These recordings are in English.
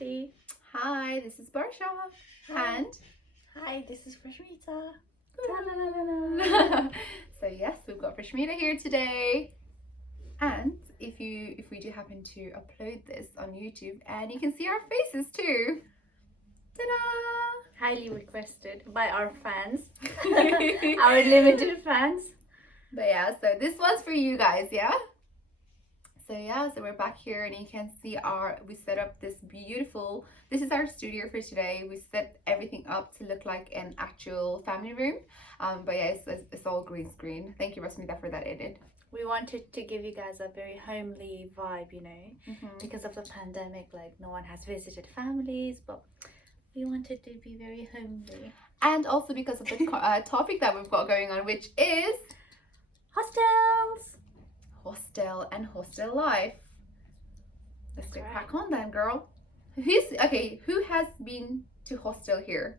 Shruti. Hi, this is Barsha. Hi. And Hi, this is Rashmita. so yes, we've got Rashmita here today. And if we do happen to upload this on YouTube, and you can see our faces too. Ta-da! Highly requested by our fans, our limited fans. But yeah, so this one's for you guys, yeah? So we're back here and you can see we set up this this is our studio for today. We set everything up to look like an actual family room. But yeah, it's all green screen. Thank you, Rasmita, for that edit. We wanted to give you guys a very homely vibe, because of the pandemic, like no one has visited families, but we wanted to be very homely. And also because of the topic that we've got going on, which is hostels. Hostel and hostel life. Let's get crack on then, girl. Who has been to hostel here?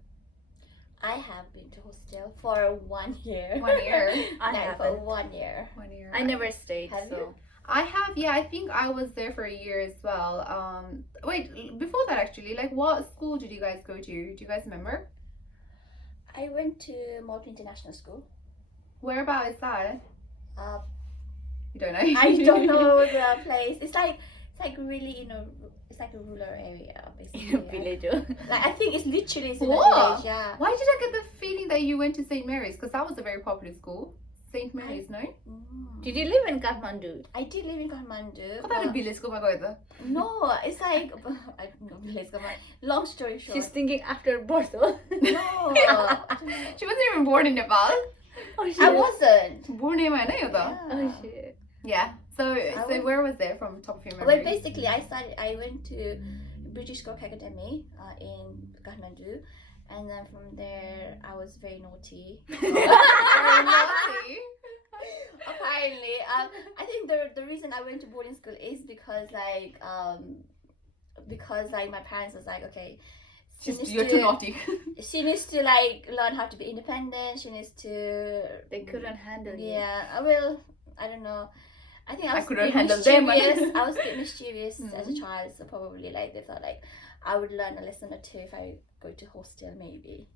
I have been to hostel for 1 year. 1 year. I No, haven't. for 1 year. 1 year. I never stayed. Have so you? I have, yeah. I think I was there for a year as well. Wait, before that actually, like what school did you guys go to? Do you guys remember? I went to Malta International School. Whereabout is that? Uh, You don't know? I don't know the place. It's like really, it's like a rural area, basically. village. Like, I think it's literally in a Whoa. village, yeah. Why did I get the feeling that you went to St. Mary's? Because that was a very popular school. St. Mary's, no? Did you live in Kathmandu? I did live in Kathmandu. I thought village ko magoida. No, it's like I don't know village. Long story short. She's thinking after birth. No. She wasn't even born in Nepal. Oh, shit. I wasn't. Born in Maine, Yeah. Oh shit. Yeah. So where was there from top of your memory? Well, basically, I went to British Cook Academy in Kathmandu, and then from there I was very naughty. Very naughty. Apparently, I think the reason I went to boarding school is because my parents was like, okay, You're too naughty. she needs to like learn how to be independent. She needs to. They couldn't handle you. Yeah, I don't know. I think I was couldn't a bit handle them. mischievous. I was a bit mischievous as a child, so probably like they thought like I would learn a lesson or two if I go to hostel maybe.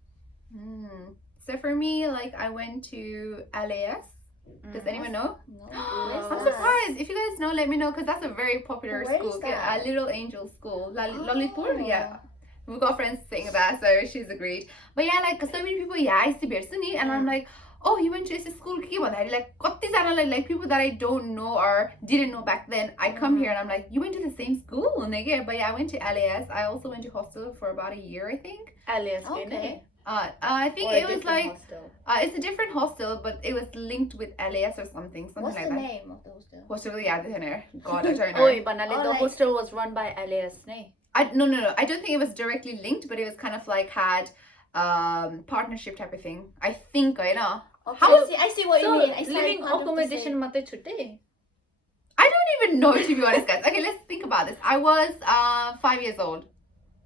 So for me, like I went to LAS. Does anyone know? No, I'm surprised. If you guys know, let me know, because that's a very popular Where school. is that? Yeah, a Little Angel School. Lalitpur, Oh. yeah. We've got friends saying that, so she's agreed. But yeah, like so many people, yeah, I see Bersuni, and I'm like, oh, you went to this school, like people that I don't know or didn't know back then. I come here and I'm like, you went to the same school? But yeah, I went to LAS. I also went to hostel for about a year, I think. Alias, Okay. I think Or a it was different like hostel. it's a different hostel, but it was linked with LAS or something What's like the that. name of the hostel? Hostel, yeah, God, I don't know. Oh, Banali, Oh, the like- hostel was run by Alias, ne? No. I don't think it was directly linked, but it was kind of like had partnership type of thing. I think, I know. Okay, How- I see what you mean. It's living like part of the accommodation same- mate chutte. I don't even know, to be honest, guys. Okay, let's think about this. I was 5 years old,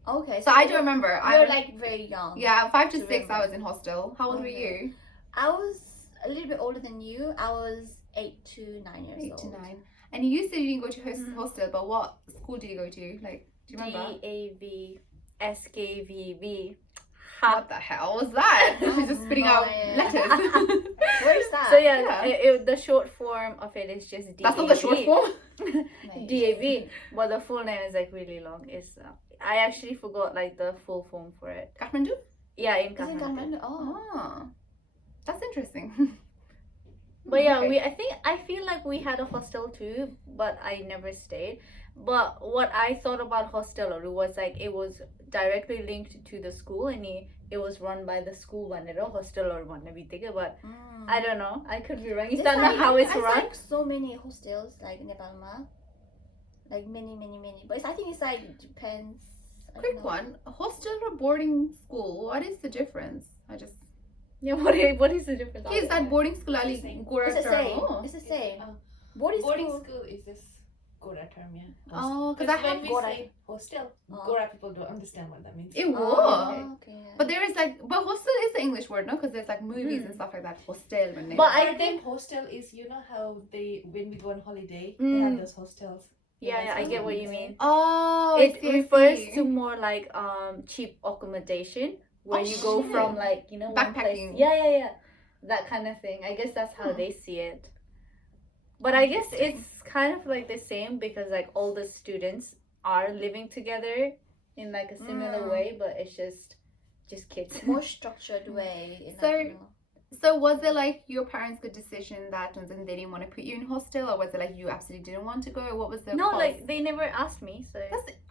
Okay, so I don't remember. You're like very young. Yeah, 5 to to 6. I remember. was in hostel. How old were Okay. you? I was a little bit older than you. I was 8 to 9 years 8 to old. 9. And you said you didn't go to hostel, but what school did you go to? Like, do you remember? DAV SKVB. What the hell was that? She's just spitting out No, letters. Where is that? So yeah, Yeah. the short form of it is just DAV. That's not the short form. Nice. DAV, but the full name is like really long. It's I actually forgot like the full form for it. Kathmandu? Yeah, in Is it Kathmandu. Kathmandu? Oh. Oh, that's interesting. But yeah, Okay. I feel like we had a hostel too, but I never stayed. But what I thought about hostel was like it was directly linked to the school, and it was run by the school one, hostel or one, but I don't know. I could be wrong. Is that not how it's there's run? like so many hostels like in Nepal, like many. But I think it's like depends. I don't Quick know. one. Hostel or boarding school? What is the difference? Yeah, what is the difference? Is that boarding school? It's the same. It's the same. It's the same. Boarding Boarding school. school is this Gora term, yeah. Oh, because Because I when have we Gora. say hostel, Oh. Gora people don't understand what that means. it Oh, was. okay. But there is like, but hostel is the English word, no? Because there's like movies and stuff like that. Hostel. But I I think hostel is, you know how when we go on holiday, they have those hostels. Yeah, I get what you Okay. mean. Oh, It I see, I refers see. to more like cheap accommodation where Oh, you go from shit. like one place. Backpacking. Yeah, that kind of thing. I guess that's how Hmm. they see it. But I guess Interesting. it's kind of like the same because like all the students are living together in like a similar Mm. way, but it's just kids. More structured way. In, So- like, So was it like your parents' good decision that they didn't want to put you in hostel, or was it like you absolutely didn't want to go? Or what was the No, cause? like they never asked me, so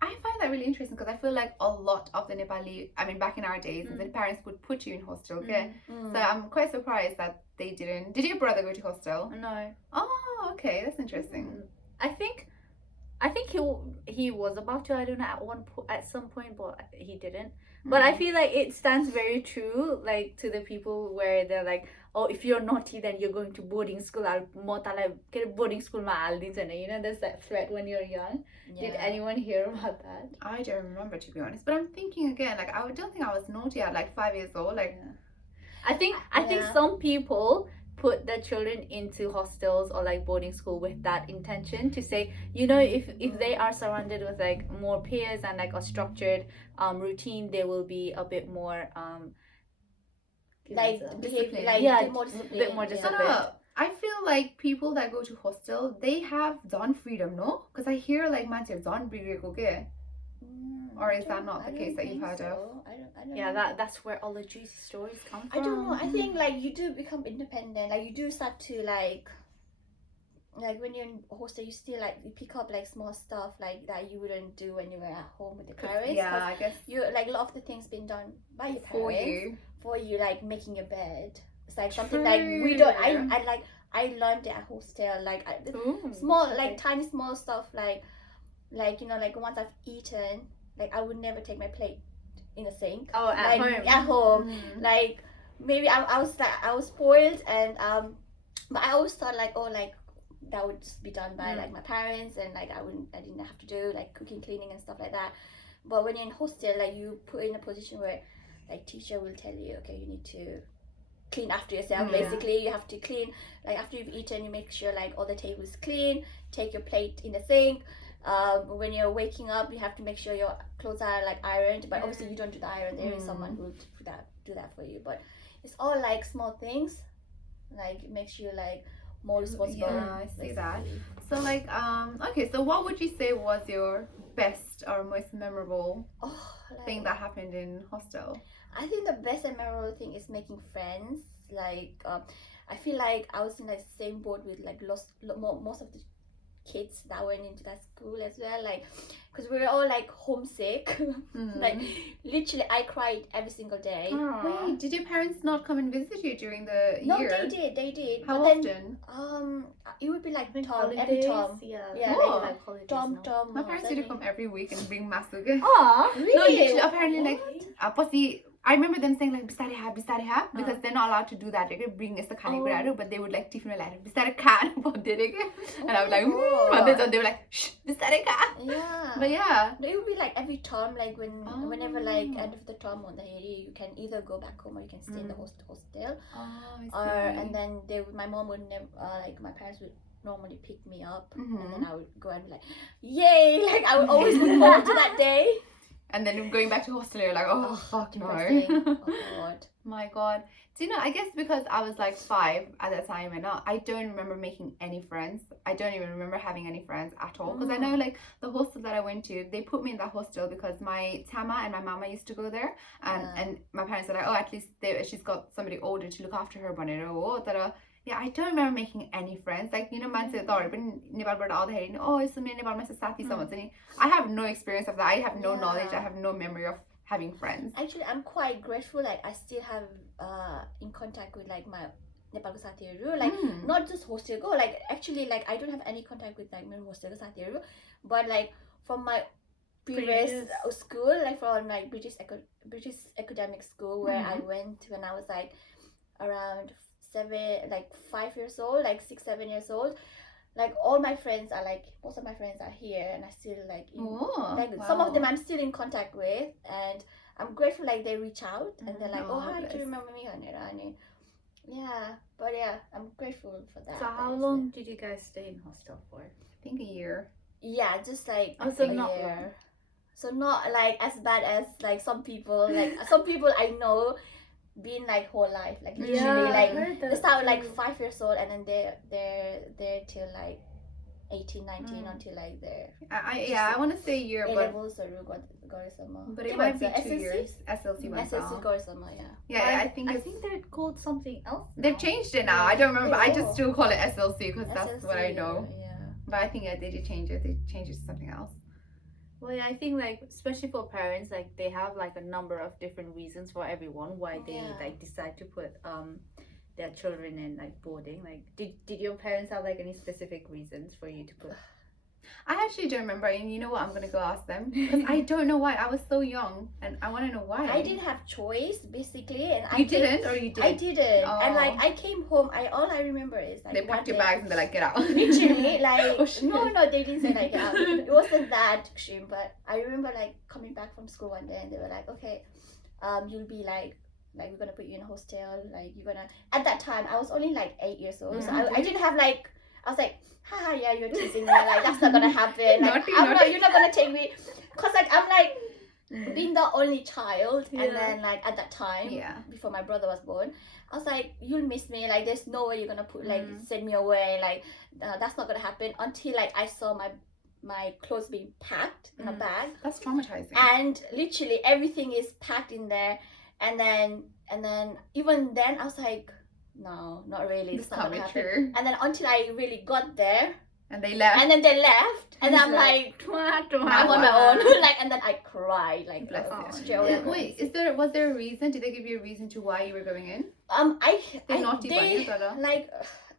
I find that really interesting because I feel like a lot of the Nepali, I mean, back in our days, the parents would put you in hostel, okay? So I'm quite surprised that they didn't. Did your brother go to hostel? no. Oh, okay, that's interesting. I think he was about to. I don't know at some point, but he didn't. But I feel like it stands very true, like to the people where they're like, oh, if you're naughty, then you're going to boarding school. I'll get boarding school. There's that threat when you're young. yeah. Did anyone hear about that? I don't remember, to be honest. But I'm thinking again, like I don't think I was naughty at like 5 years old. Like, I think Yeah. some people put their children into hostels or like boarding school with that intention to say, if they are surrounded with like more peers and like a structured routine, they will be a bit more Like behave discipline. like Yeah, bit more discipline. bit more no, discipline. no. I feel like people that go to hostel, they have done freedom, no? Because I hear like man say done okay. Or is that not the case that you've heard of? I don't Yeah, know. that's where all the juicy stories come from. I don't know. I think like you do become independent. Like you do start to like when you're in hostel, you still like you pick up like small stuff like that you wouldn't do when you were at home with your parents. Yeah, 'cause I guess you like a lot of the things been done by your for parents you. for you, like making your bed. It's like something like we don't. I learned it at hostel. Like small like tiny small stuff like like once I've eaten, like I would never take my plate in the sink. Oh, at like, home. At home. Like maybe I was spoiled and but I always thought like like that would just be done by like my parents and like I didn't have to do like cooking, cleaning and stuff like that. But when you're in hostel, like you put in a position where like teacher will tell you, okay, you need to clean after yourself. Basically you have to clean, like after you've eaten you make sure like all the tables clean, take your plate in the sink. When you're waking up you have to make sure your clothes are like ironed, but obviously you don't do the iron, there is someone who will do that for you, but it's all like small things, like it makes you like more responsible. Yeah, I see that. So like okay, so what would you say was your best or most memorable thing that happened in hostel? I think the best and memorable thing is making friends. Like I feel like I was in the same boat with like most of the kids that went into that school as well, like because we were all like homesick. Like literally I cried every single day. Wait, did your parents not come and visit you during the No, year? they did. How but often? Then it would be like Like Tom, every holidays, Tom. yeah, Yeah, Oh. like holidays. Tom, no. Tom. My parents used to come every week and bring masuga. Aw. No, Really? literally, apparently What? like pasi I remember them saying like bistare ha because they're not allowed to do that. They could bring us the khane but they would like tiffin like bistare kha and I was like and they were like shh bistare kha. Yeah. But yeah. No, it would be like every term, like whenever like end of the term on the you can either go back home or you can stay in the hostel. Oh, And then my mom would never like my parents would normally pick me up and then I would go and be like, yay! Like I would always look forward to that day. and then going back to hostel, you're like, oh fuck no. Oh god. My god. Do you know, I guess because I was like 5 at that time and I don't remember making any friends. I don't even remember having any friends at all. Because I know like the hostel that I went to, they put me in that hostel because my Tama and my mama used to go there. And my parents were like, oh, at least she's got somebody older to look after her. Yeah, I don't remember making any friends. Like, man said, oh, it's Nepal, my Sati, I have no experience of that. I have no knowledge. I have no memory of having friends. Actually, I'm quite grateful. Like I still have in contact with like my Nepal Sathiharu, like not just hostel go. Like actually, like I don't have any contact with like my hostel Sathiharu, but like from my previous school, like from like British academic school where I went when I was like around 5 years old, like 6-7 years old. Like all my friends are like, most of my friends are here and I still like some of them I'm still in contact with, and I'm grateful like they reach out and they're like, oh hi, do you remember me? Yeah, but yeah, I'm grateful for that. So how long did you guys stay in hostel for? I think a year. Yeah, just like Also a not year. long. So not like as bad as like some people. Like some people I know been like whole life. Like literally Yeah, I like heard they that start like too. 5 years old and then they're till like 18, 19 until like they're I want to say a year, A but levels or Gorisama. but it might be 2 years. SLC went SLC down. Gorisama, yeah. Yeah, I think I it's, think they're called something else. they've now. changed it now. I don't remember. But I Oh. just still call it SLC because that's SLC, what I know. Yeah. But I think they did change it. They changed it to something else. Well, yeah, I think like especially for parents, like they have like a number of different reasons for everyone why they Yeah. like decide to put their children in like boarding. Like, did your parents have like any specific reasons for you to put? I actually don't remember, and you know what? I'm gonna go ask them because I don't know why. I was so young, and I want to know why. I didn't have choice basically, and You didn't, or you did? I didn't, Oh. and like I came home. All I remember is like They one packed your day- bags and they're like, get out. Literally, like Oh, shit. no, they didn't say like it wasn't that extreme, but I remember like coming back from school one day and they were like, okay, you'll be like we're gonna put you in a hostel, like you're gonna. At that time, I was only like 8 years old, so I didn't have like. I was like, haha, yeah, you're teasing me, like that's not gonna happen. Like Naughty, I'm not, naughty. you're not gonna take me, cause like I'm like being the only child, Yeah. and then like at that time, Yeah. before my brother was born, I was like, you'll miss me, like there's no way you're gonna put like Mm. send me away, like that's not gonna happen until like I saw my clothes being packed in a Mm. bag, That's traumatizing. and literally everything is packed in there, and then even then I was like, no, not really, This it's not can't gonna be happen. true. And then until I really got there, And they left. and then they left, and He's I'm like, Now I'm on my what? own, like, and then I cried, like, Bless you. straight away. Wait, was there a reason? Did they give you a reason to why you were going in? I naughty bunny, brother. like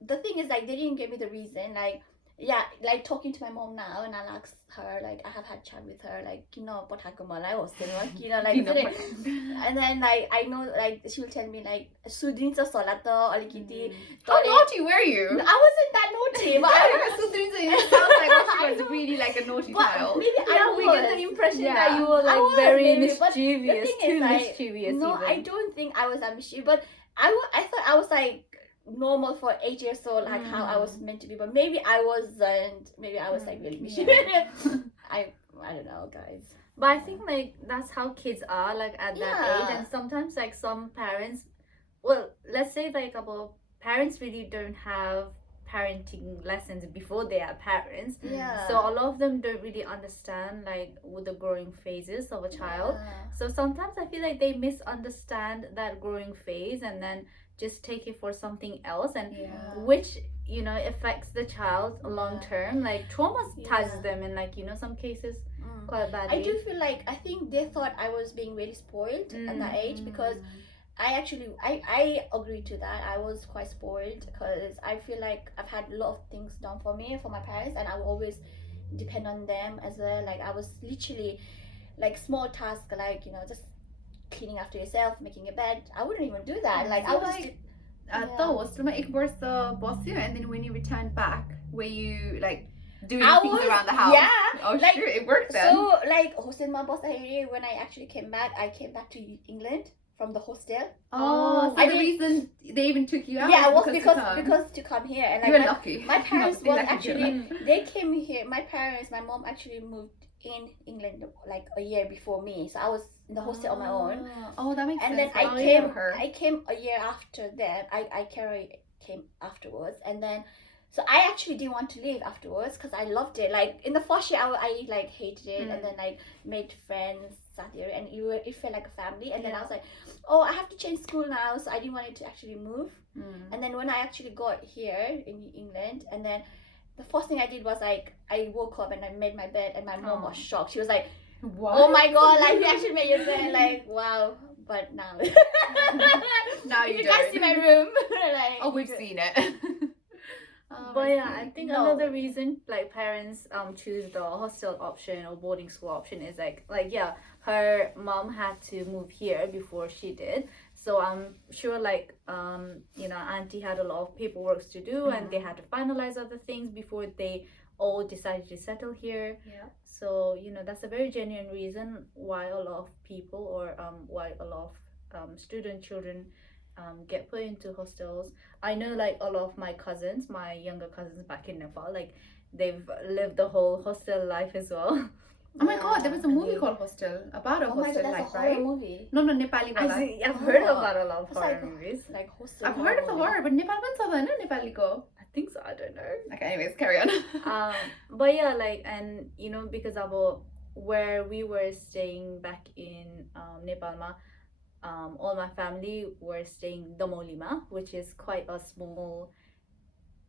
the thing is like they didn't give me the reason, like yeah, like talking to my mom now, and I'll ask her, like I have had chat with her, like like and then like I know like she'll tell me like sudrincha sala ta alikiti. How naughty were you? I wasn't that naughty, but It sounds like I she was know. really like a naughty but child. maybe Yeah, I we get the was. impression Yeah. that you were I like was, very maybe, but the mischievous, thing is, too like, mischievous. No, even. I don't think I was ambitious, but I thought I was like normal for 8 years old, like how I was meant to be, but maybe I wasn't. Maybe I was like really mischievous. I don't know, guys. But I think like that's how kids are like at that age, Yeah. and sometimes like some parents, well, let's say like about parents really don't have parenting lessons before they are parents, Yeah. so a lot of them don't really understand like with the growing phases of a child. So sometimes I feel like they misunderstand that growing phase and then just take it for something else, and Yeah. which affects the child long term, like traumatizes Yeah. them in like some cases Mm. quite badly. I do feel like I think they thought I was being really spoiled at that age, because I actually I agree to that. I was quite spoiled because I feel like I've had a lot of things done for me, for my parents, and I will always depend on them as well. Like I was literally like small tasks, like just cleaning after yourself, making a bed. I wouldn't even do that. Like I So, was like, just, तो hostel में एक वर्ष बस्यो, and then when you returned back, were you like doing I things was- around the house? yeah, Oh, like, sure, it worked then. so like hostel my boss area. When I actually came back, I came back to England from the hostel. Oh, so I the did- reason they even took you out? Yeah, it was to because come. to come here, and You like were my, lucky. my parents Not was lucky, actually they came here. My parents, my mom actually moved in England like a year before me, so I was in the hostel on my own. Oh, that makes And sense. then Oh, I yeah, came her. I came a year after that. I came afterwards, and then so I actually didn't want to leave afterwards because I loved it. Like in the first year, I like hated it, and then I made friends sat there, and it felt like a family. And then I was like, oh, I have to change school now, so I didn't want it to actually move. And then when I actually got here in England, and then the first thing I did was like I woke up and I made my bed, and my mom was shocked. She was like, What? oh my god, like you actually made your bed, like wow. But now Now if you you guys don't. see my room, like Oh, we've seen it. Oh, But yeah, see. I think No. another reason like parents choose the hostel option or boarding school option is like yeah, her mom had to move here before she did, so I'm sure like auntie had a lot of paperwork to do, and they had to finalize other things before they all decided to settle here. Yeah. So that's a very genuine reason why a lot of people or why a lot of student children get put into hostels. I know like a lot of my cousins, my younger cousins back in Nepal, like they've lived the whole hostel life as well. Oh my god, there was a movie Yeah. called Hostel about a Oh my hostel god, that's life, a horror right? movie. No, Nepali wala. I've heard Oh. about a lot of It's horror like- movies. Like hostel. I've heard of the movie. horror, but Nepal पनि छ होइन नेपालीको. I think so. I don't know. Okay, anyways, carry on. But yeah, like, and you know, because about where we were staying back in Nepal, all my family were staying Damolima, which is quite a small.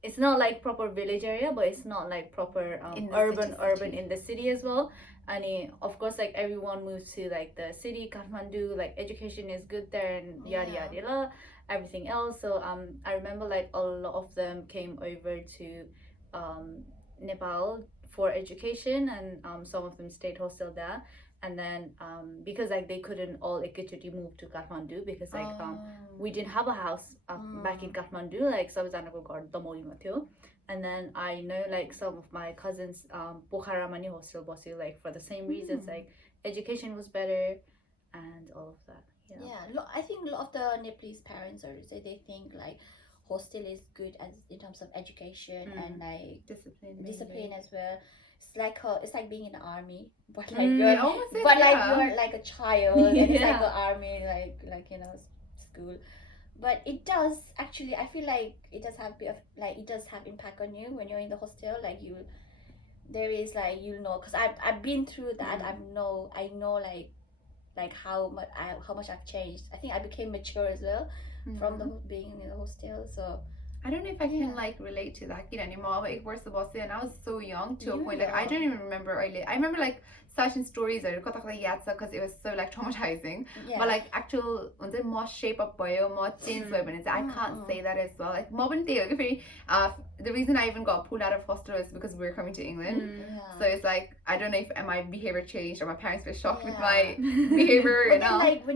It's not like proper village area, but it's not like proper In the urban city. in the city as well. And of course, like everyone moves to like the city, Kathmandu. Like education is good there, and yada Yeah. yada yada, everything else. So I remember like a lot of them came over to Nepal for education, and some of them stayed hostel there. And then because like they couldn't all ekachoti move to Kathmandu because like we didn't have a house back in Kathmandu, like सबैजनाको घर दमौलीमा थियो. And then I know like some of my cousins पोखरामा नि hostel बस्यो, like for the same reasons, like education was better and all of that. Yeah, I think a lot of the Nepalese parents are say they think like hostel is good as in terms of education and like discipline as well. It's like being in the army, but like you're almost it, but like yeah. you're like a child and it's like Yeah. the army like you know school. But it does actually, I feel like it does have bit of like it does have impact on you when you're in the hostel. Like there is like because I've been through that. I know like how much I've changed. I think I became mature as well from the being in the hostel. So I don't know if I can Yeah. like relate to that kid anymore. But it was the boss and I was so young to a You point like I are. don't even remember early. I remember like certain stories because it was so like traumatizing. yeah. But like actual more shape up भयो, more change भयो भने चाहिँ I can't say that as well. Like म पनि त्यही हो कि फेरि the reason I even got pulled out of hostel is because we were coming to England. yeah. So it's like I don't know if my behavior changed or my parents were shocked with Yeah. my behavior, But you then know. like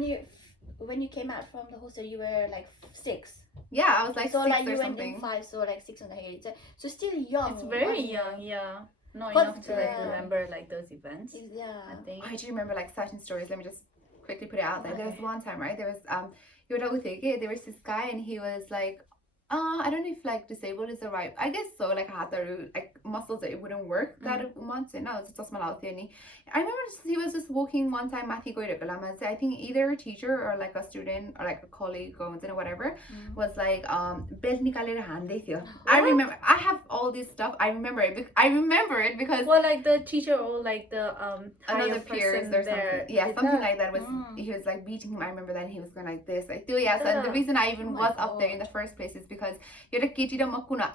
when you came out from the hostel, you were like 6. Yeah, I was like So 6 like or you went something. in 5, so like 6 and 8. So still young. It's very wasn't young, it? yeah. Not But enough to like the- remember like those events. Yeah. I think. I do remember like certain stories. Let me just quickly put it out there. There was Okay. one time, right? There was there was this guy and he was like, I don't know if like disabled is the right. I guess so. Like like muscles it wouldn't work that month. No, it's just my I remember he was just walking one time. I think either a teacher or like a student or like a colleague or whatever was like belt nikalera handai थियो. I remember. I have all this stuff. I remember it. I remember it because Well, like the teacher or like the higher another peers person or there something. Yeah, did something that. like that was he was like beating him. I remember that he was going like this. Like yeah, so the Yeah. reason I even Oh my was up there in God. the first place is because you're the kid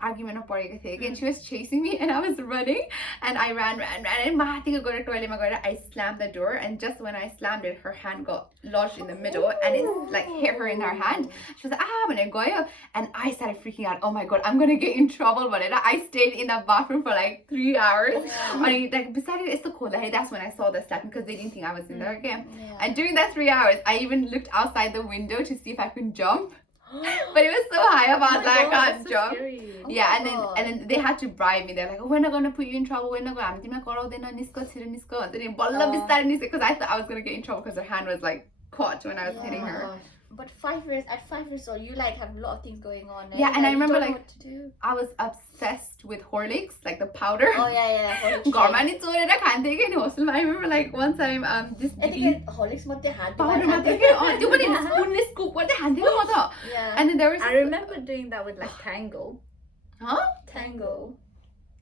argument of and she was chasing me and I was running and I ran and Mahati go to toilet I slammed the door and just when I slammed it her hand got lodged in the middle and it like hit her in her hand. She was like when I go and I started freaking out. Oh my god, I'm gonna get in trouble. But I stayed in the bathroom for like 3 hours. I like besides it's so cool. Like, that's when I saw the slap because they didn't think I was in there again. Yeah. And during that 3 hours, I even looked outside the window to see if I could jump. But it was so high up, I was like, I can't jump. Oh Yeah, my and God. then they had to bribe me. They're like, we're not gonna put you in trouble. We're not gonna. Because I thought I was gonna get in trouble because her hand was like caught when I was hitting Yeah. her. But 5 years at 5 years old, you like have a lot of things going on. Yeah, and I you remember, don't know like, what to do. I was obsessed with Horlicks, like the powder. Oh yeah. घरमा नि चोरेर खान्थेँ कि नि hostelमा. I remember like one time this Horlicks मात्रै हात powder मात्रै के त्यो पनि spoonले scoop गर्दै खान्थेँ कि म त. Yeah. And then there was I remember doing that with like Tango. Huh? Tango.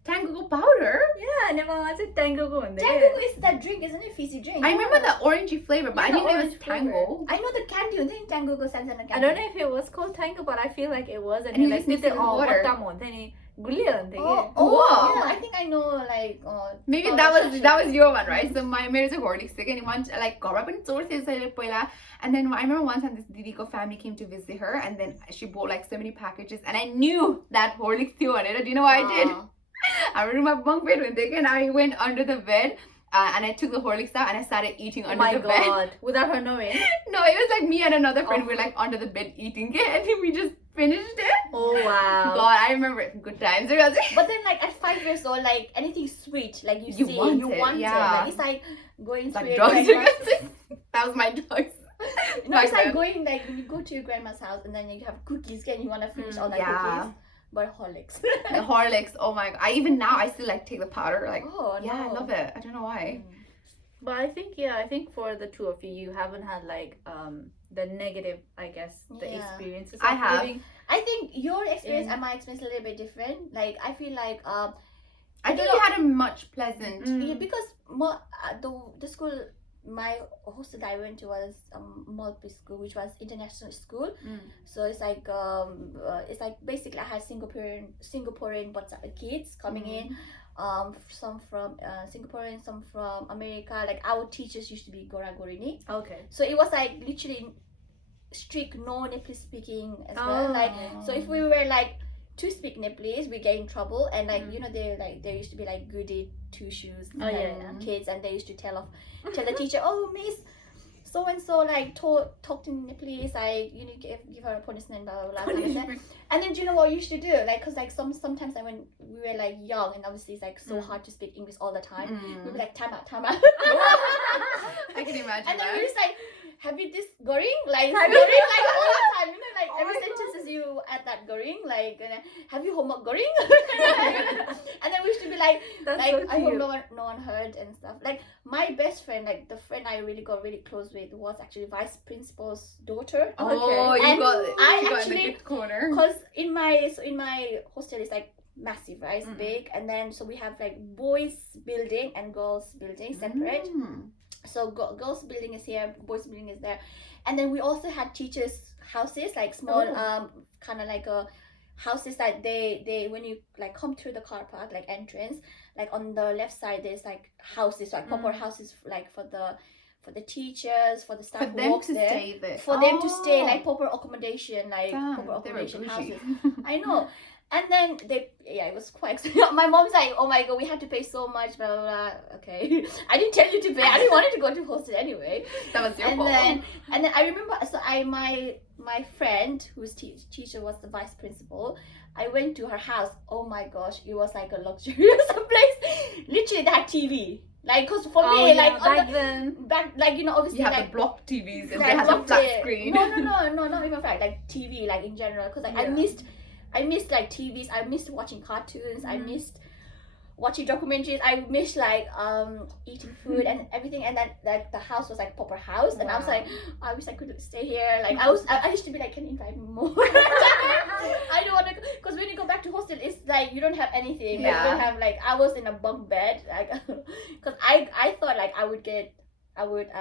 Tango powder? Yeah, Nepalमा चाहिँ Tango को भन्दै Tango is that drink, isn't it? Fizzy drink. I remember the orangey flavor, but I Yeah, didn't know it was orange flavor. Tango. I know the candy, हुन्छ नि Tango को सानो सानो I candy. don't know if it was called Tango, but I feel like it was. And you like just mix it with water. बट्टामा हुन्थ्यो नि गुलियो हुन्थ्यो कि. Wow. Yeah, I think I know like. Maybe oh, that was your one, right? So my मेरो चाहिँ Horlicks थियो कि अनि like घरमा पनि चोर्थ्यो यसैले पहिला. And then I remember one time this दिदीको family came to visit her, and then she bought like so many packages, and I knew that Horlicks थियो भनेर. Do you know what I did? I remember my bunk bed went there and I went under the bed and I took the Horlicks out and I started eating Oh under my the bed. god, without her knowing. No, it was like me and another friend Oh. were like under the bed eating it and then we just finished it. Oh wow. God, I remember it. Good times. But then like at 5 years old, like anything sweet, like you see, want you it, want yeah. it. Like it's like going It's to like your drugs. grandma's. That was my drugs. No, it's Back like then. going like when you go to your grandma's house and then you have cookies and you want to finish all that Yeah. cookies. but Horlicks. The Horlicks, oh my god. Even now I still like take the powder. Like Oh yeah, I no. love it. I don't know why. But I think for the two of you, you haven't had like the negative, I guess, the Yeah. experiences. I of have. living. I think your experience In- and my experience is a little bit different. Like I feel like I think you had a much pleasant. yeah, because the school, my hostel that I went to was Malpi school, which was international school. So it's like basically I had Singaporean but kids coming in, some from Singaporean, some from America. Like our teachers used to be Gora Gorini, Okay. so it was like literally strict no Nepalese speaking as well. Like so if we were like to speak Nepalese, we get in trouble. And like you know, there used to be like goody two shoes kids, and they used to tell the teacher, oh miss, so and so like talked in Nepalese, you know, give her a punishment, blah blah blah. And then do you know what we used to do? Like, cause like sometimes like, when we were like young, and obviously it's like so hard to speak English all the time, we'd be like time out. I can imagine And then that. we just like, have you this goring? Like goring like all the time, you know, like Oh every my sentence is you at that goring, like have you homework goring? And then we used to be like, That's like so I hope cute. no one heard and stuff. Like my best friend, like the friend I really got really close with, was actually vice principal's daughter. Oh, you And got I in the actually- good corner. Because in my hostel it's like massive, right? It's Mm-mm. big, and then so we have like boys building and girls building separate. So girls building is here, boys building is there, and then we also had teachers' houses, like small kind of like a houses that they when you like come through the car park, like entrance, like on the left side there's like houses, like proper houses, like for the teachers, for the staff For who them works to there, stay there. for them to stay, like proper accommodation, like Damn, proper they were accommodation bougie. houses. I know. And then it was quite expensive. My mom's like, oh my god, we had to pay so much, blah blah blah. Okay, I didn't tell you to pay. I didn't want it to go to hostel anyway. That was your And fault. then I remember, so my friend whose teacher was the vice principal. I went to her house. Oh my gosh, it was like a luxurious place. Literally, they had TV. Like, cause for me, like back, like you know, obviously, you have like the block TVs and like, they have a blocked flat it. screen. No, not even flat. Like TV, like in general. Cause like I missed like TVs. I missed watching cartoons. I missed watching documentaries. I missed like eating food and everything. And then like the house was like proper house, and I was like, I wish I could stay here. Like I used to be like, can you invite me more? I don't want to, cause when you go back to hostel, it's like you don't have anything. Like, you don't have like, I was in a bunk bed, like, cause I thought like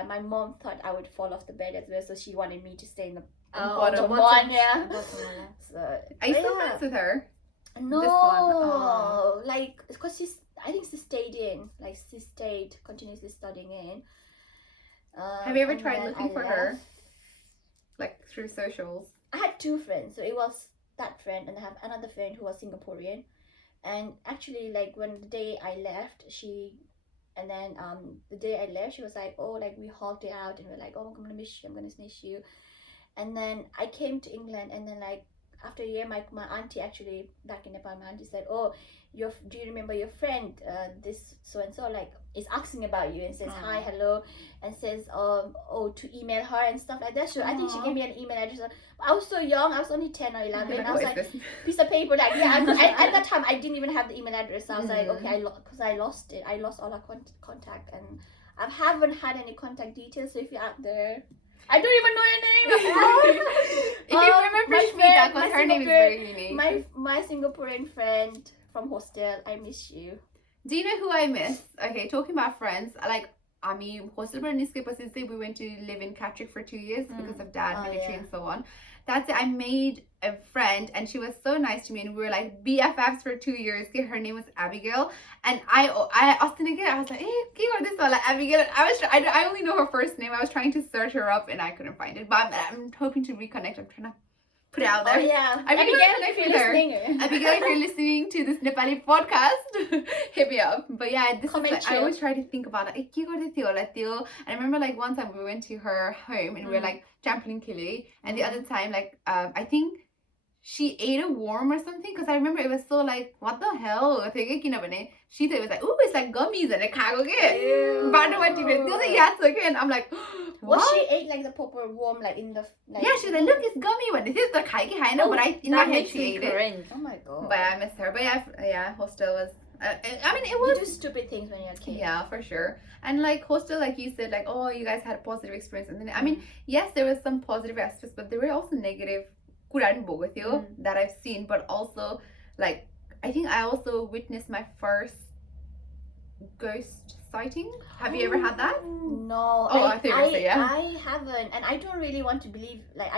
my mom thought I would fall off the bed as well, so she wanted me to stay in the bottom one, yeah. So Are you still yeah. friends with her? No, This one, like because I think she stayed continuously studying in. Have you ever and tried then looking I for her? left. Like through socials? I had two friends, so it was that friend, and I have another friend who was Singaporean. And actually, like when the day I left, the day I left, she was like, oh, like we hugged it out, and we're like, oh, I'm gonna miss you. And then I came to England, and then like after a year, my auntie actually back in Nepal, my auntie said, oh, do you remember your friend, this so and so, like is asking about you and says hi, hello, and says to email her and stuff like that. So I think she gave me an email address. I was so young, I was only 10 or 11, and I was like, piece of paper, like at that time I didn't even have the email address. So I was like, okay, because I lost it. I lost all our contact, and I haven't had any contact details. So if you're out there, I don't even know your name. If you remember Shmita, because her name is very unique. My Singaporean friend from hostel, I miss you. Do you know who I miss? Okay, talking about friends, like hostel we went to live in Catterick for 2 years because of dad, military and so on. That's it. I made a friend and she was so nice to me, and we were like BFFs for 2 years. Her name was Abigail, and I was like, hey, this one, like Abigail. I only know her first name. I was trying to search her up and I couldn't find it, but I'm hoping to reconnect. I'm trying to put it out there. Oh yeah, Abigail, if you're listening. Abigail, if you're listening to this Nepali podcast, hit me up. But yeah, this is like, I always try to think about it. And I remember like one time we went to her home and we were like trampoline killing, and the other time like I think she ate a worm or something, because I remember it was so like, what the hell? She thought it was like, ooh, it's like gummies and a kago. And I'm like, Was she ate like the proper worm like in the like? Yeah, she was like, look, it's gummy. But this is the kai ki hai na. But in my That head makes she me ate it. cringe. Oh my god. But I miss her. But yeah, hostel was. I mean, it You was. do stupid things when you're a kid. Yeah, for sure. And like hostel, like you said, like, oh, you guys had a positive experience. And then I mean, yes, there was some positive aspects, but there were also negative with you that I've seen. But also, like, I think I also witnessed my first ghost sighting. Have you ever had that? No. Oh, I think you were gonna say, yeah. I haven't, and I don't really want to believe. Like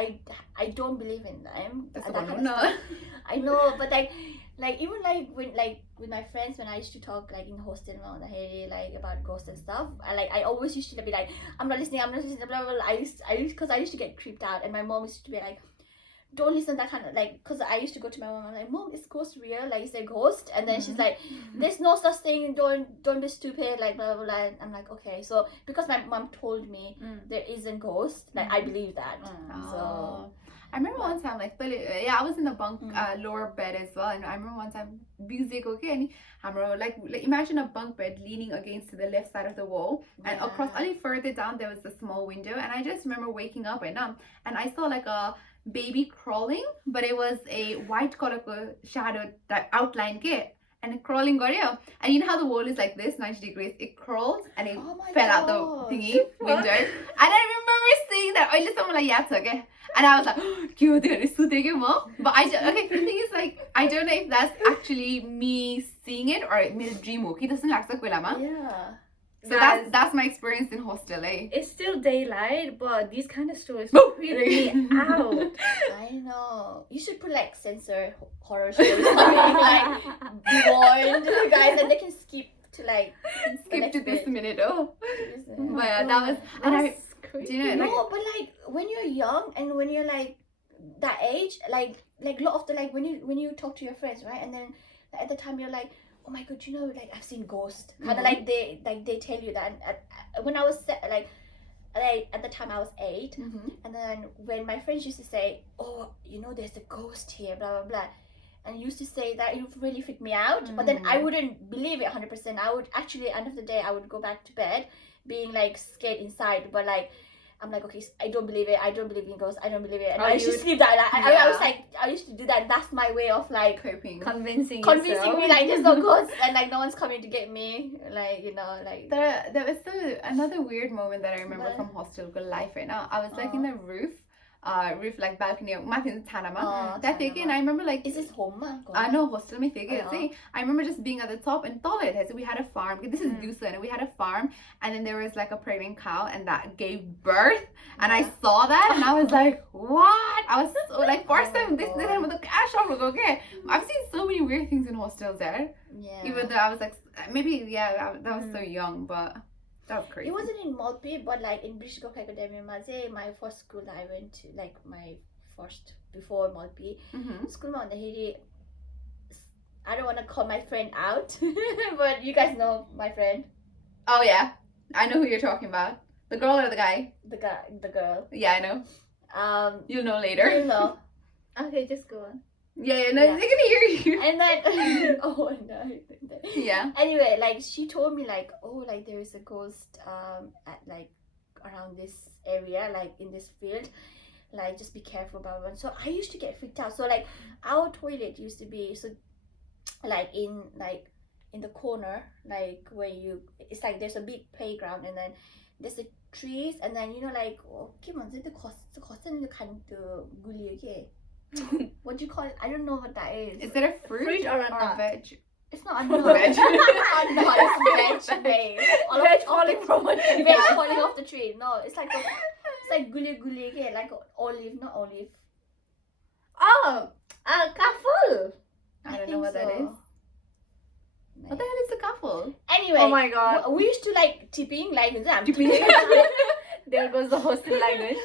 I don't believe in them. That's that the one. kind of No. stuff. I know, but like even like with my friends when I used to talk like in hostel and like about ghosts and stuff, I always used to be like, I'm not listening, blah blah blah. I used to get creeped out, and my mom used to be like, don't listen, that kind of like, because I used to go to my mom, I'm like, Mom, is ghost real? Like, is there a ghost? And then she's like, there's no such thing, don't be stupid, like blah blah blah. And I'm like, okay. So because my mom told me there isn't ghost, like I believe that. So I remember one time, like, I was in the bunk, lower bed as well, and I remember one time, music, okay, and I remember, like imagine a bunk bed leaning against to the left side of the wall, and across, only further down, there was a small window, and I just remember waking up and I saw like a baby crawling, but it was a white color shadow that outline ke, and crawling and you know how the wall is like this 90 degrees, it crawled and it fell out the thingy window, and I remember seeing that. I just someone like okay, and I was like, but the thing is, like, I don't know if that's actually me seeing it or my dream. Okay, doesn't like yeah. So that's my experience in hostel, eh? It's still daylight, but these kind of stories creep me out. I know. You should put like censor horror stories coming, like be warned, guys, and they can skip to like skip to this minute. Oh, Listen. but yeah, that was. And I, do you know, No, but like when you're young and when you're like that age, like a lot of the like when you talk to your friends, right, and then at the time you're like, oh my god, you know, like I've seen ghosts. Kind of like they tell you that. And when I was like at the time I was 8, and then when my friends used to say, oh, you know, there's a ghost here, blah blah blah, and used to say that, it really freaked me out. But then I wouldn't believe it 100%. I would actually, end of the day, I would go back to bed being like scared inside, but like I'm like, okay, I don't believe it. I don't believe in ghosts. I don't believe it. And I used to sleep that. I was like, I used to do that. And that's my way of like coping, convincing me like there's no ghosts and like no one's coming to get me. Like, you know, like there was another weird moment that I remember from hostel life right now. I was like in the roof like balcony Martin Tanama. That thing, and I remember like, is this home? I know hostel me I remember just being at the top and toilet. So we had a farm. This is Dusa, and we had a farm, and then there was like a pregnant cow, and that gave birth, and I saw that, and I was like, what? I was so like, first time this with the cash off. Okay, I've seen so many weird things in hostels there. Yeah. Even though I was like, maybe that was so young, but. That was crazy. It wasn't in Malpi, but like in British Academy, my first school that I went to, like my first before Malpi, school on the Haiti. I don't want to call my friend out, but you guys know my friend. Oh yeah, I know who you're talking about. The girl or the guy? The girl. Yeah, I know. You'll know later. You'll know. Okay, just go on. Yeah, no, they can hear you. And then, oh no. Yeah. Anyway, like she told me like, oh, like there is a ghost at like around this area, like in this field, like just be careful about one. So I used to get freaked out. So like our toilet used to be so like in the corner, like where it's like there's a big playground, and then there's the trees, and then you know like what do you call it? I don't know what that is. Is it a fruit or a nut? Veg? It's not a nut. Veg. It's veg, babe. Veg falling from a tree. Veg falling off the tree. No, it's like guli, like olive, not olive. Oh, kaful. I don't know what that is. What the hell is a couple? Anyway, oh my god, we used to like tipping, like tipping. There goes the hostel language.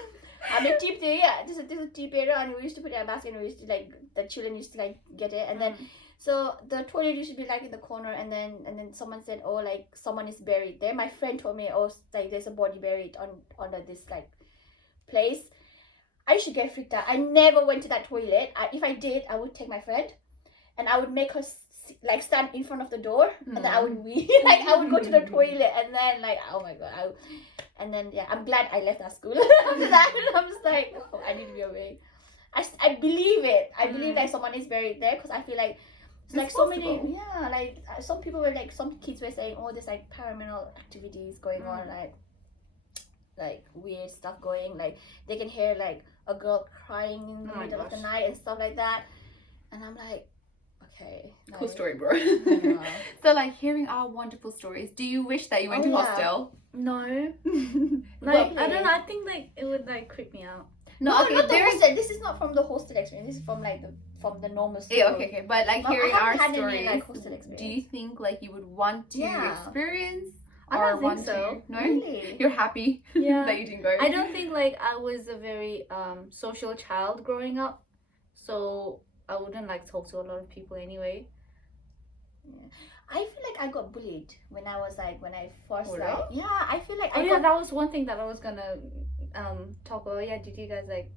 I mean, tip there, yeah. This is a tip area, and we used to put it in a basket, and we used to like the children used to like get it, and then so the toilet used to be like in the corner, and then someone said, oh, like someone is buried there. My friend told me, oh, like there's a body buried under this like place. I used to get freaked out. I never went to that toilet. If I did, I would take my friend, and I would make her like stand in front of the door, and then I would wee. Like I would go to the toilet, and then like, oh my god, and then yeah, I'm glad I left that school. After that, I'm just like, oh, I need to be awake. I believe it. I believe like someone is buried there, because I feel like it's like so possible. many, yeah, like some people were like, some kids were saying, oh, there's like paranormal activities going on, like weird stuff going, like they can hear like a girl crying in the middle of the night and stuff like that, and I'm like, okay, Cool like, story, bro. yeah. So like hearing our wonderful stories, do you wish that you went to hostel? No. Well, Like, I don't know, I think like it would like creep me out. No, okay, not the there is- hostel. This is not from the hostel experience. This is from like the normal school. Yeah, okay. But like No, I hearing haven't our had any, stories, like, hostel experience. do you think like you would want to Yeah. experience? I or don't think want so. To? No, Really? you're happy Yeah. that you didn't go. I don't think like I was a very social child growing up, so I wouldn't like talk to a lot of people anyway. I feel like I got bullied when I was like, when I first Really? like, yeah, I feel like Oh I yeah, got, that was one thing that I was gonna talk about. Yeah, did you guys like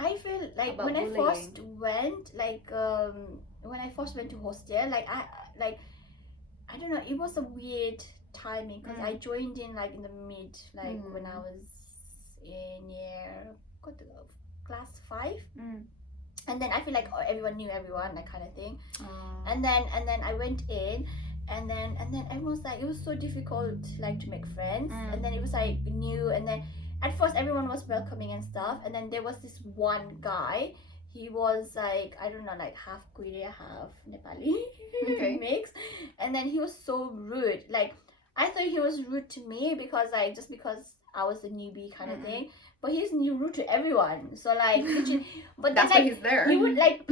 I feel like About when I bullying. first went, like when I first went to hostel, like I don't know, it was a weird timing, because I joined in like in the mid, like when I was in class 5, and then I feel like everyone knew everyone, that kind of thing. And then I went in, and then everyone was like, it was so difficult like to make friends, and then it was like new, and then at first everyone was welcoming and stuff, and then there was this one guy, he was like, I don't know, like half Korean, half Nepali Okay. mix, and then he was so rude. Like I thought he was rude to me because like just because I was a newbie kind of thing, but he's rude to everyone. So like, literally, but That's then why like he's there. he would like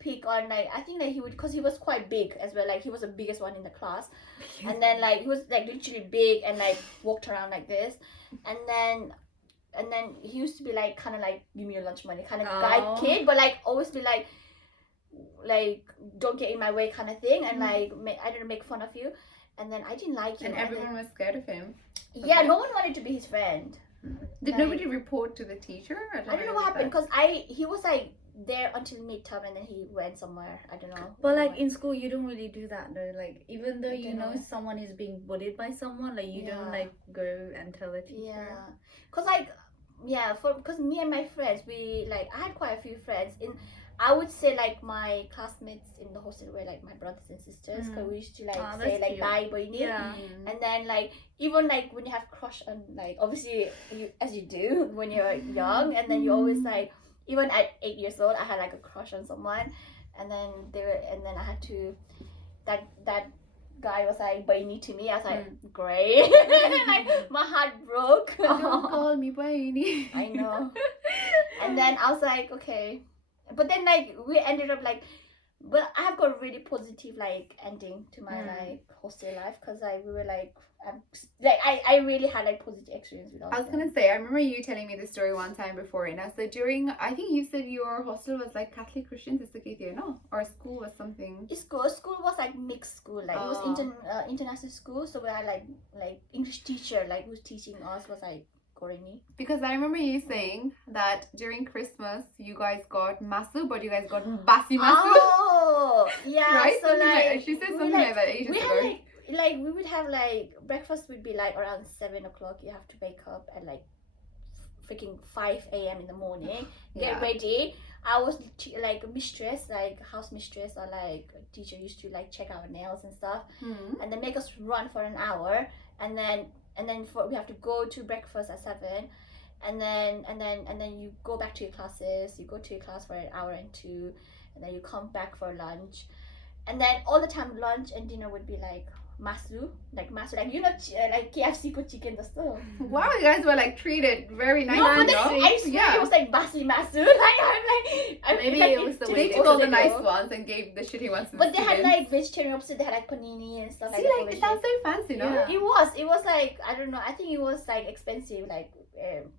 pick on like, I think like he would, because he was quite big as well, like he was the biggest one in the class, and then like he was like literally big and like walked around like this, and then he used to be like kind of like give me your lunch money kind of guy kid, but like always be like don't get in my way kind of thing, and like I don't know, make fun of you, and then I didn't like him, and everyone was scared of him. yeah, no one wanted to be his friend. Did Like- nobody report to the teacher? I don't know what happened, because he was like there until midterm, and then he went somewhere, I don't know. But like in school, you don't really do that though. Like even though I you don't know know. someone is being bullied by someone, like you don't Yeah. like go and tell the teacher. Yeah, because like because me and my friends, we like, I had quite a few friends in, I would say like my classmates in the hostel were like my brothers and sisters, because we used to like Oh, say that's like cute. bye boy ni. Yeah. And then like even like when you have crush on, like obviously you, as you do when you're young, and then you always like, even at 8 years old I had like a crush on someone, and then I had to, that guy was like Baini to me. I was like great. Like my heart broke. Don't call me Baini. I know. And then I was like, okay, but then like we ended up like, but I have got a really positive like ending to my like hostel life, because like we were like, I really had like positive experience with all I was of them. gonna say, I remember you telling me this story one time before, and so during, I think you said your hostel was like Catholic Christian, no? Or school was something. School was like mixed school, like it was international school, so we had like English teacher like who's teaching us was like Koreni. Because I remember you saying that during Christmas you guys got masu, but you guys got basi masu. Oh yeah, Right? so Something like she said we, something like that ages we ago. had like we would have like breakfast would be like around 7 o'clock. You have to wake up at like freaking 5 a.m. in the morning, get ready. I was like a mistress, like house mistress, or like a teacher used to like check our nails and stuff, and then make us run for an hour, and then we have to go to breakfast at 7, and then you go back to your classes. You go to your class for an hour and 2, and then you come back for lunch, and then all the time lunch and dinner would be like masu, like you know, like KFC ko chicken the stuff. Wow, you guys were like treated very nicely. No, but then no? I swear it was like basi masu. Like I'm like, Maybe like, it was the to They way be took all the honest, nice though. ones and gave the shitty ones to But the they had students. like vegetarian opposite. They had like panini and stuff See, like that. like, it sounds so fancy, no? Yeah. It was like, I don't know, I think it was like expensive, like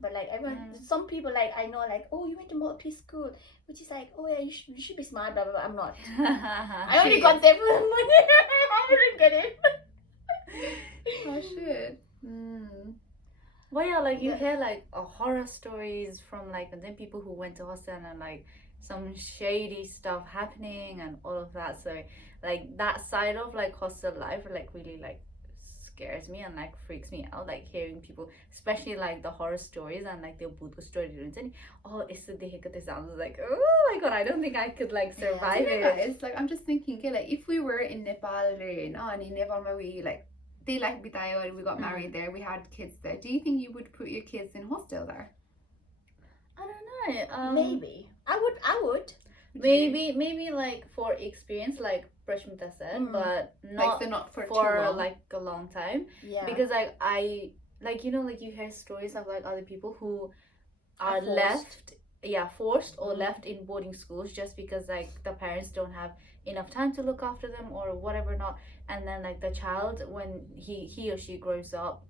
but like everyone, some people like I know like, oh, you went to multi school, which is like, oh yeah, you should be smart, blah blah blah. I'm not. I only Shit. got there for the money. I wouldn't get it. Oh shit. Well, yeah, like you Yeah. hear like horror stories from like and then people who went to hostel and like some shady stuff happening and all of that. So like that side of like hostel life like really like scares me and like freaks me out. Like hearing people, especially like the horror stories and like the Buddha story. Oh, it's the sounds like oh my god, I don't think I could like Yeah. survive it. Guys, like I'm just thinking, okay, like if we were in Nepal, and in Nepal, we like they like bitayo and we got married there, we had kids there. Do you think you would put your kids in hostel there? I don't know. Maybe. I would. Maybe like for experience, like Prashmita said, but Like not so not for too for long. like a long time. Yeah. Because like I like like you hear stories of like other people who are Forced. forced or left in boarding schools just because like the parents don't have enough time to look after them or whatever not, and then like the child when he or she grows up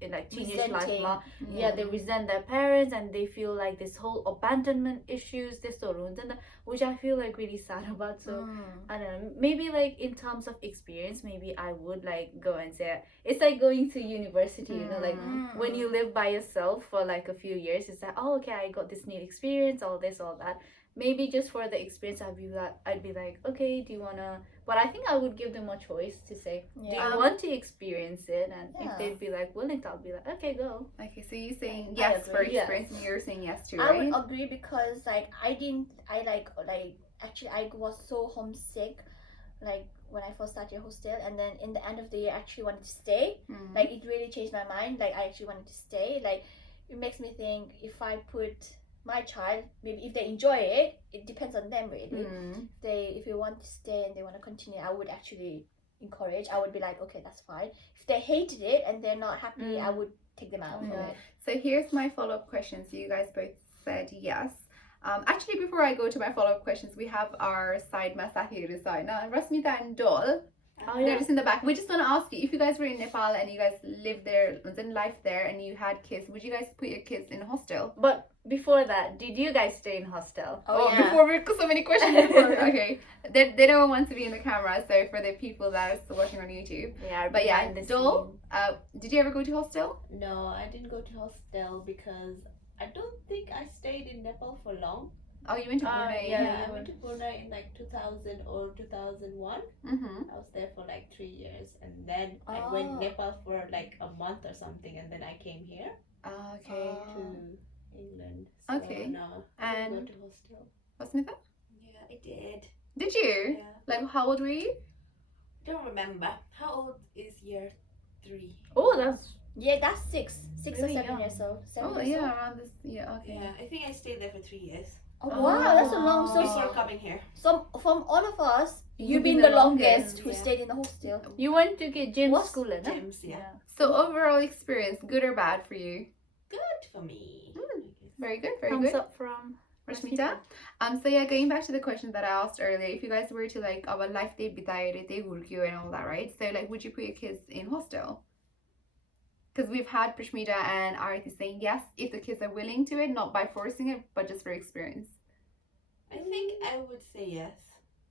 in like teenage life, Resenting. they resent their parents and they feel like this whole abandonment issues this sort of which I feel like really sad about. So I don't know, maybe like in terms of experience maybe I would like go and say it's like going to university, like when you live by yourself for like a few years, it's like, oh okay, I got this new experience, all this all that. Maybe just for the experience I'd be like, okay, do you wanna, but I think I would give them a choice to say, do you want to experience it, and if they'd be like willing to, I'll be like, okay, go. Okay, so you're saying I yes for agree, experience and you're saying yes too, I right? would agree because like actually I was so homesick like when I first started hostel, and then in the end of the year I actually wanted to stay. Like it really changed my mind. Like I actually wanted to stay. Like it makes me think if I put my child, maybe if they enjoy it, it depends on them really. If they want to stay and they want to continue, I would actually encourage. I would be like, okay, that's fine. If they hated it and they're not happy, I would take them out from it. So here's my follow-up question. So you guys both said yes. Actually, before I go to my follow-up questions, we have our side Masahi Now, Rasmita and Dol, they're just in the back. We just want to ask you, if you guys were in Nepal and you guys lived there, in life there, and you had kids, would you guys put your kids in a hostel? But before that, did you guys stay in hostel? Before we so many questions before. Okay, they don't want to be in the camera, so for the people that are still watching on YouTube. But yeah, Dol, did you ever go to hostel? No, I didn't go to hostel because I don't think I stayed in Nepal for long. Oh, you went to Brunei? Yeah, I went to Brunei in like 2000 or 2001. I was there for like 3 years, and then I went Nepal for like a month or something, and then I came here Okay. to England. So Okay. no, I didn't And go to hostel. Rasmita? Yeah, I did. Did you? Yeah. Like, how old were you? Don't remember. How old is year 3? Oh, that's Yeah, that's 6 or Really 7 young. years old. 7 Oh, years yeah, old. around this. Yeah, okay. Yeah, I think I stayed there for 3 years. Oh, wow, that's a long. Before So coming here. from all of us, You've you've been been the the longest longest, who yeah. stayed in the hostel. you went to get gym What? school, and Gyms, yeah. So, overall experience, good or bad for you? Good for me. Very good, very Thumbs good. up from Rashmita? So yeah, going back to the question that I asked earlier, if you guys were to like our life day and all that, right? So like, would you put your kids in hostel? Because we've had Prashmita and Arati saying yes if the kids are willing to it, not by forcing it, but just for experience. I think I would say yes.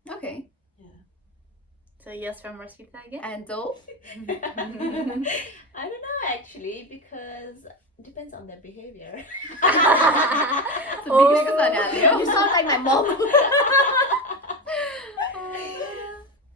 Okay. Yeah. So yes from Rashida again. And Dol? I don't know actually, because it depends on their behavior. You sound like my mom.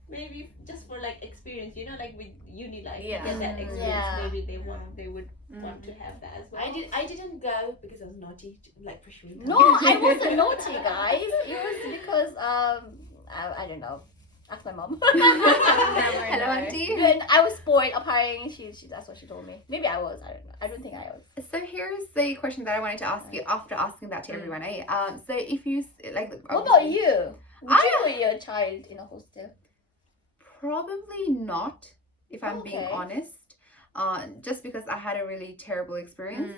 Maybe just for like experience, like with uni life, Yeah. you get that experience. Yeah. Maybe they would want to have that as well. I didn't go because I was naughty, like Prashmita. No, I wasn't naughty, guys. It was because I don't know. Ask my mom. Hello, auntie. When I was spoiled, apparently she that's what she told me. Maybe I was. I don't know. I don't think I was. So here's the question that I wanted to ask you after asking that to everyone. So if you like, What about you? Would you put your child in a hostel? Probably not, if I'm being Okay. honest. Just because I had a really terrible experience.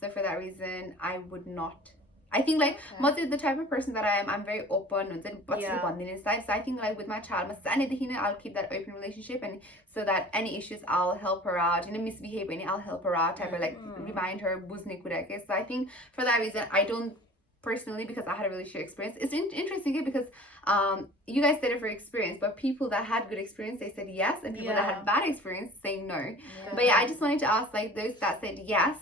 So for that reason, I would not. I think like Okay. the type of person that I am, I'm very open and inside. So I think like with my child, I'll keep that open relationship, and so that any issues I'll help her out. Misbehave any, I'll help her out. Type of like remind her. So I think for that reason, I don't personally, because I had a really short experience, it's interesting here because you guys said it for experience, but people that had good experience, they said yes, and people that had bad experience saying no. But yeah, I just wanted to ask, like, those that said yes,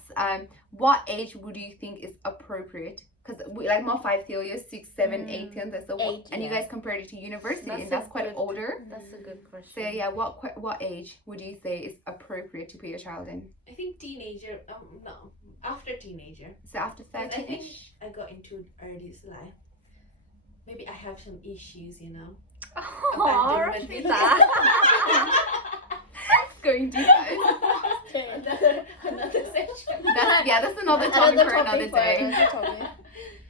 what age would you think is appropriate? Because like my 5 years, 6, 7, 8, 10, so what, and you guys compared it to university, and that's quite older. That's a good question. So yeah, what age would you say is appropriate to put your child in? I think teenager. No, after teenager. So after I think 13ish? I got into early life. Maybe I have some issues, you know. Oh, Abandonment. It's going deep, guys. Another section. That's another topic for another day.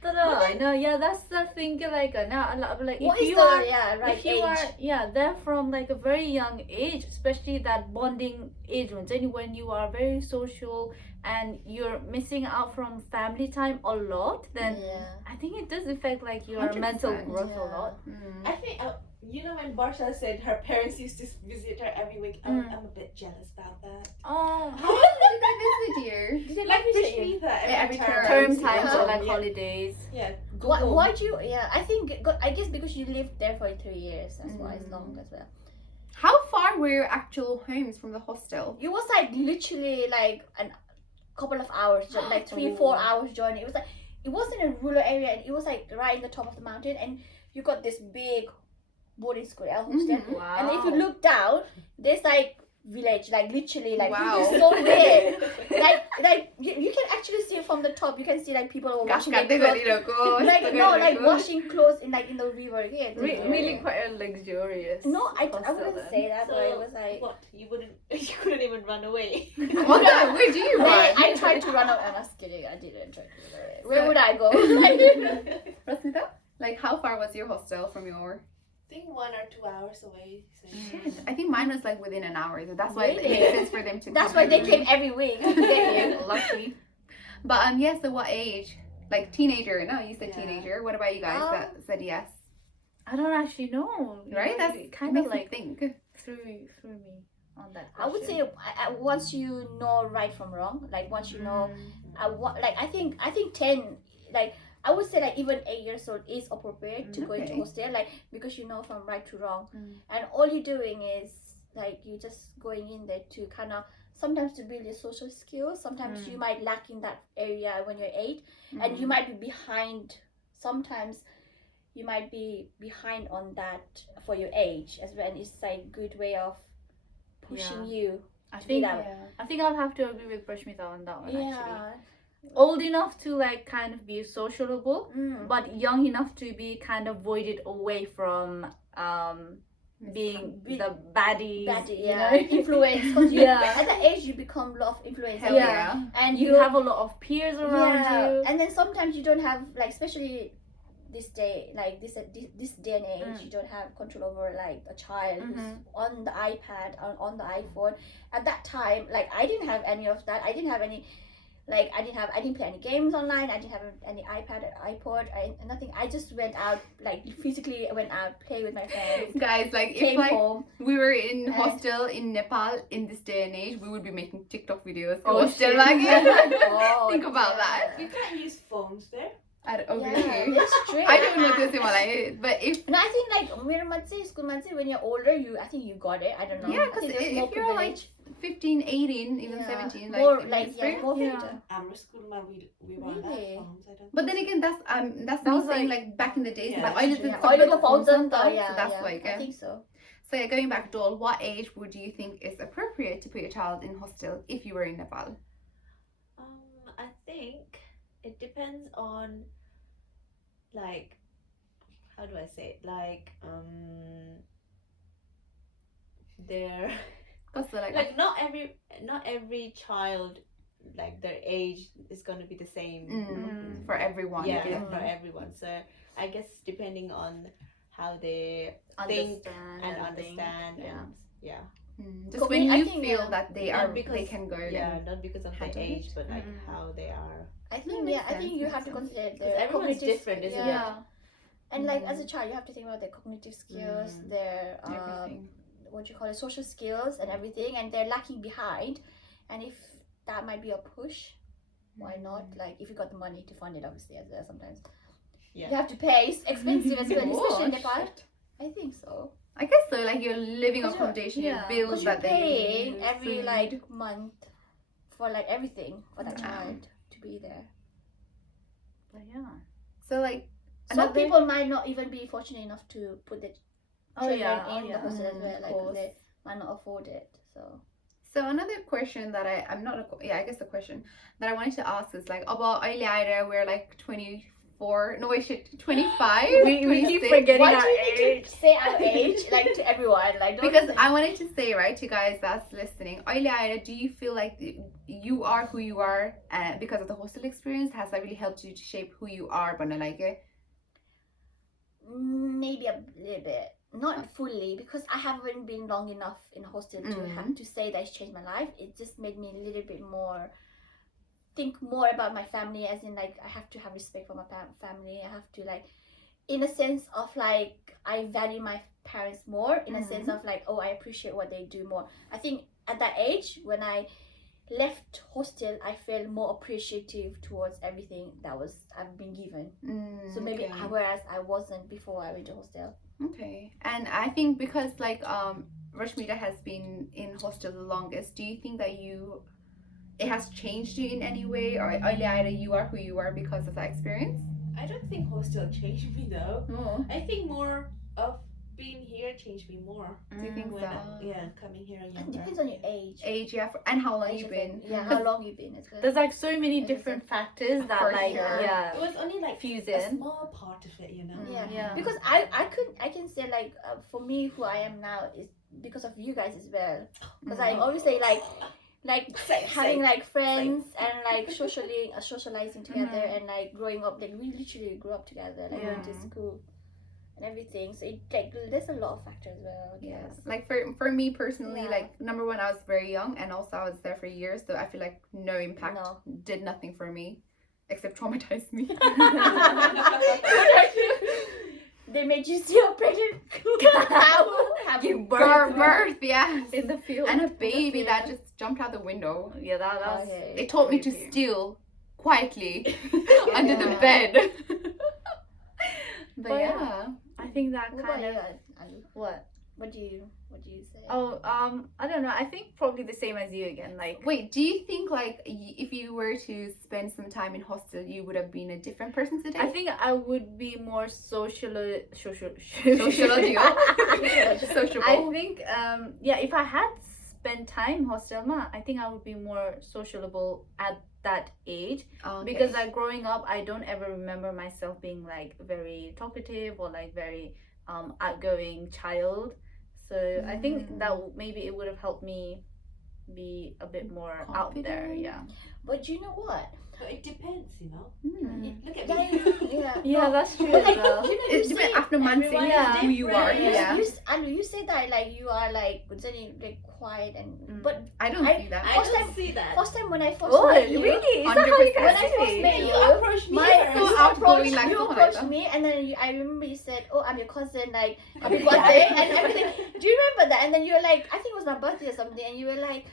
I know, yeah, that's the thing. Like now, like What if is you the are, right if you age? are, yeah, they're from like a very young age, especially that bonding age when you are very social and you're missing out from family time a lot. Then I think it does affect like your 100%, mental growth a lot. I think you know when Barsha said her parents used to visit her every week. I'm a bit jealous about that. Oh, How often did they visit you? Did they like fish meter every term times or like Yeah. holidays. Yeah. Why do you? Yeah, I guess because you lived there for 3 years. That's why it's long as well. How far were your actual homes from the hostel? It was like literally like a couple of hours, like 3-4 hours journey. It was like it wasn't a rural area, and it was like right in the top of the mountain, and you got this big boarding school, hostel. Wow. And if you look down, there's like village, like literally, like Wow. it's so big. like you can actually see from the top. You can see like people washing their clothes. Like washing clothes in like in the river. Yeah, Really quite luxurious. No, I hostel wouldn't then. say that, but it So, was like. what? You couldn't even run away. Well, no, where do you run? I tried to run out. I'm just kidding. I didn't try to run away. Where would I go? Rasmita, like how far was your hostel from your? I think 1 or 2 hours away. So. Shit, I think mine was like within an hour, so that's why it Really? makes sense for them to. That's come why they every came week. every week. Lucky. But yeah, so what age? Like teenager? No, you said Yeah. teenager. What about you guys that said yes? I don't actually know. Right? That's kind of like think. threw me on that. I would say once you know right from wrong, like once you know, I think 10, like I would say like even 8 years old is appropriate to go into Okay. hostel, like because you know from right to wrong, and all you're doing is like you just going in there to kind of sometimes to build your social skills. Sometimes you might lack in that area when you're 8, and you might be behind. Sometimes you might be behind on that for your age as well, and it's like good way of pushing you. I think that. I think I'll have to agree with Prashmita on that one actually. Yeah. Old enough to like kind of be sociable, but young enough to be kind of voided away from being the baddies, you know? Influence. 'Cause you, Yeah. at that age, you become a lot of influence. Hell yeah. And You have a lot of peers around you. And then sometimes you don't have, like, especially this day, like this day and age, you don't have control over like a child who's on the iPad or on the iPhone. At that time, like I didn't have any of that. I didn't play any games online. I didn't have any iPad or iPod or nothing. I just went out, like physically went out, play with my friends. Guys, like if Came like home. we were in hostel in Nepal in this day and age, we would be making TikTok videos. Oh, Hostel shit. like Oh, think about yeah. that. You can't use phones there. Okay. That's true. I don't know this in Malay, but if No, I think like school when you're older, I think you got it. I don't know. yeah, I because think there's more if you're like privilege. 15, 18, even Yeah. 17, more like like it's yeah, very- more yeah. filter. Our school we were on Really? phones. I don't. But then again, that's That me was saying like back in the days, Yeah, like I lived in Yeah. some Oh, you little got phones phones and stuff. so that's like I think so. So yeah, going back, Dol, what age would you think is appropriate to put your child in hostel if you were in Nepal? I think it depends on like how do I say it? Like their Because like not every child like their age is going to be the same for everyone. yeah yeah. for everyone, so I guess depending on how they think and understand Yeah. and yeah Just For when me, I you think, feel yeah. that they Not are because- they can go yeah not because of their handle age it. but like how they are, I think makes I think sense, you makes have to sense. consider because their everyone's cognitive different, isn't yeah. it? Yeah. And like as a child, you have to think about their cognitive skills, their everything. what you call it, social skills and everything, and they're lacking behind. And if that might be a push, Why not? Like if you got the money to fund it, obviously as well. Sometimes Yeah. you have to pay. It's expensive as well, especially in Oh, Nepal. shit. I think so. I guess so. Like your living 'Cause you're- accommodation, yeah, your bills Because you're that they paying use, every food. like month for like everything for that Yeah. child to be there. But yeah. So like Some another- people might not even be fortunate enough to put their Oh children yeah. in the hostel as well, Of like 'cause course. they might not afford it. So another question that I'm not I guess the question that I wanted to ask is like about LYINA, we're like 24. No wait, shit, 25. We keep 26. forgetting Why our do you need age. to say our age like to everyone? Like don't Because say- I wanted to say, right, you guys that's listening, LYINA, do you feel like you are who you are because of the hostel experience? Has that really helped you to shape who you are? But like it. maybe a little bit, not fully, because I haven't been long enough in a hostel to have to say that it's changed my life. It just made me a little bit more think more about my family, as in like I have to have respect for my family. I have to like, in a sense of like I value my parents more, in a sense of like, oh, I appreciate what they do more. I think at that age when I left hostel, I felt more appreciative towards everything that was I've been given. So maybe okay. whereas I wasn't before I went to hostel. Okay. And I think because like Rashmita has been in hostel the longest, do you think that it has changed you in any way, or either you are who you are because of that experience? I don't think hostel changed me though. Oh. I think more of being here changed me more. Do you think When so? coming here It younger. depends on your age. Age, yeah, and how long Age you've of it. been. Yeah, how long you've been as well. There's like so many As you different said. factors that For like sure. yeah It was only like fuse a in. small part of it, you know. Yeah. Yeah. Because I can say like for me who I am now is because of you guys as well. Because I'm obviously like having like friends and like socializing together and like growing up, like we literally grew up together, like went to school and everything. So it like there's a lot of factors as well, I guess. Like for me personally, Yeah. like number one, I was very young, and also I was there for years, so I feel like no impact No. did nothing for me except traumatize me. They made you see a pregnant cow. Give birth, yeah, in the field. and a baby field. that just jumped out the window. Yeah, that was. Okay. It taught me to Crazy. steal quietly under the Yeah. bed. But But yeah. I think that What kind about of you, Ali? what. What do you say? Oh, I don't know. I think probably the same as you again. Like, Wait, do you think like if you were to spend some time in hostel, you would have been a different person today? I think I would be more sociable. Sociable. I think yeah, if I had spent time hostel, I think I would be more sociable at that age. Okay. Because like growing up, I don't ever remember myself being like very talkative or like very outgoing child. So I think that maybe it would have helped me be a bit more out there. Confident? Yeah. But you know what? But it depends, you know. Mm. Look at Yeah, me. yeah. Yeah, that's true But as like, well. you know, It you depends say, after months everyone yeah, is who you are. different. Yeah. you say that like you are like like quiet and but I don't see that. I First don't time- see that. first time when I first Oh, met you, really? Is that how you 100%. when guys I first say? met You you, approached me my first. So you outgoing, approached, like, you oh my approached God. me, and then I remember you said, "Oh, I'm your cousin. Like, happy birthday," and everything. Do you remember that? And then you were like, I think it was my birthday or something, and you were like,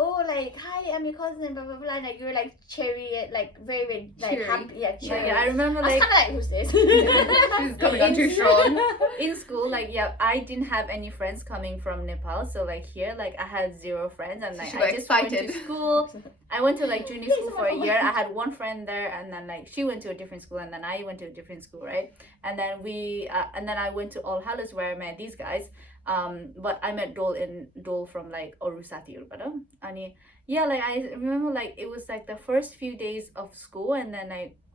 "Oh, like, hi, I'm your cousin," blah blah blah. And, like you were like cherry, like very very like Cheery. happy, yeah, Yeah, cheery. yeah, I remember I was like kind of like, who's this? She's coming on too strong. in school, like yeah, I didn't have any friends coming from Nepal. So like here, like I had 0 friends, and like She I got just went excited. to school. I went to like junior school for a someone year. come I had one friend there, and then like she went to a different school, and then I went to a different school, right? And then and then I went to All Hallows where I met these guys. But I met Dole from like Orusati Urbada. And yeah, like I remember like it was like the first few days of school, and then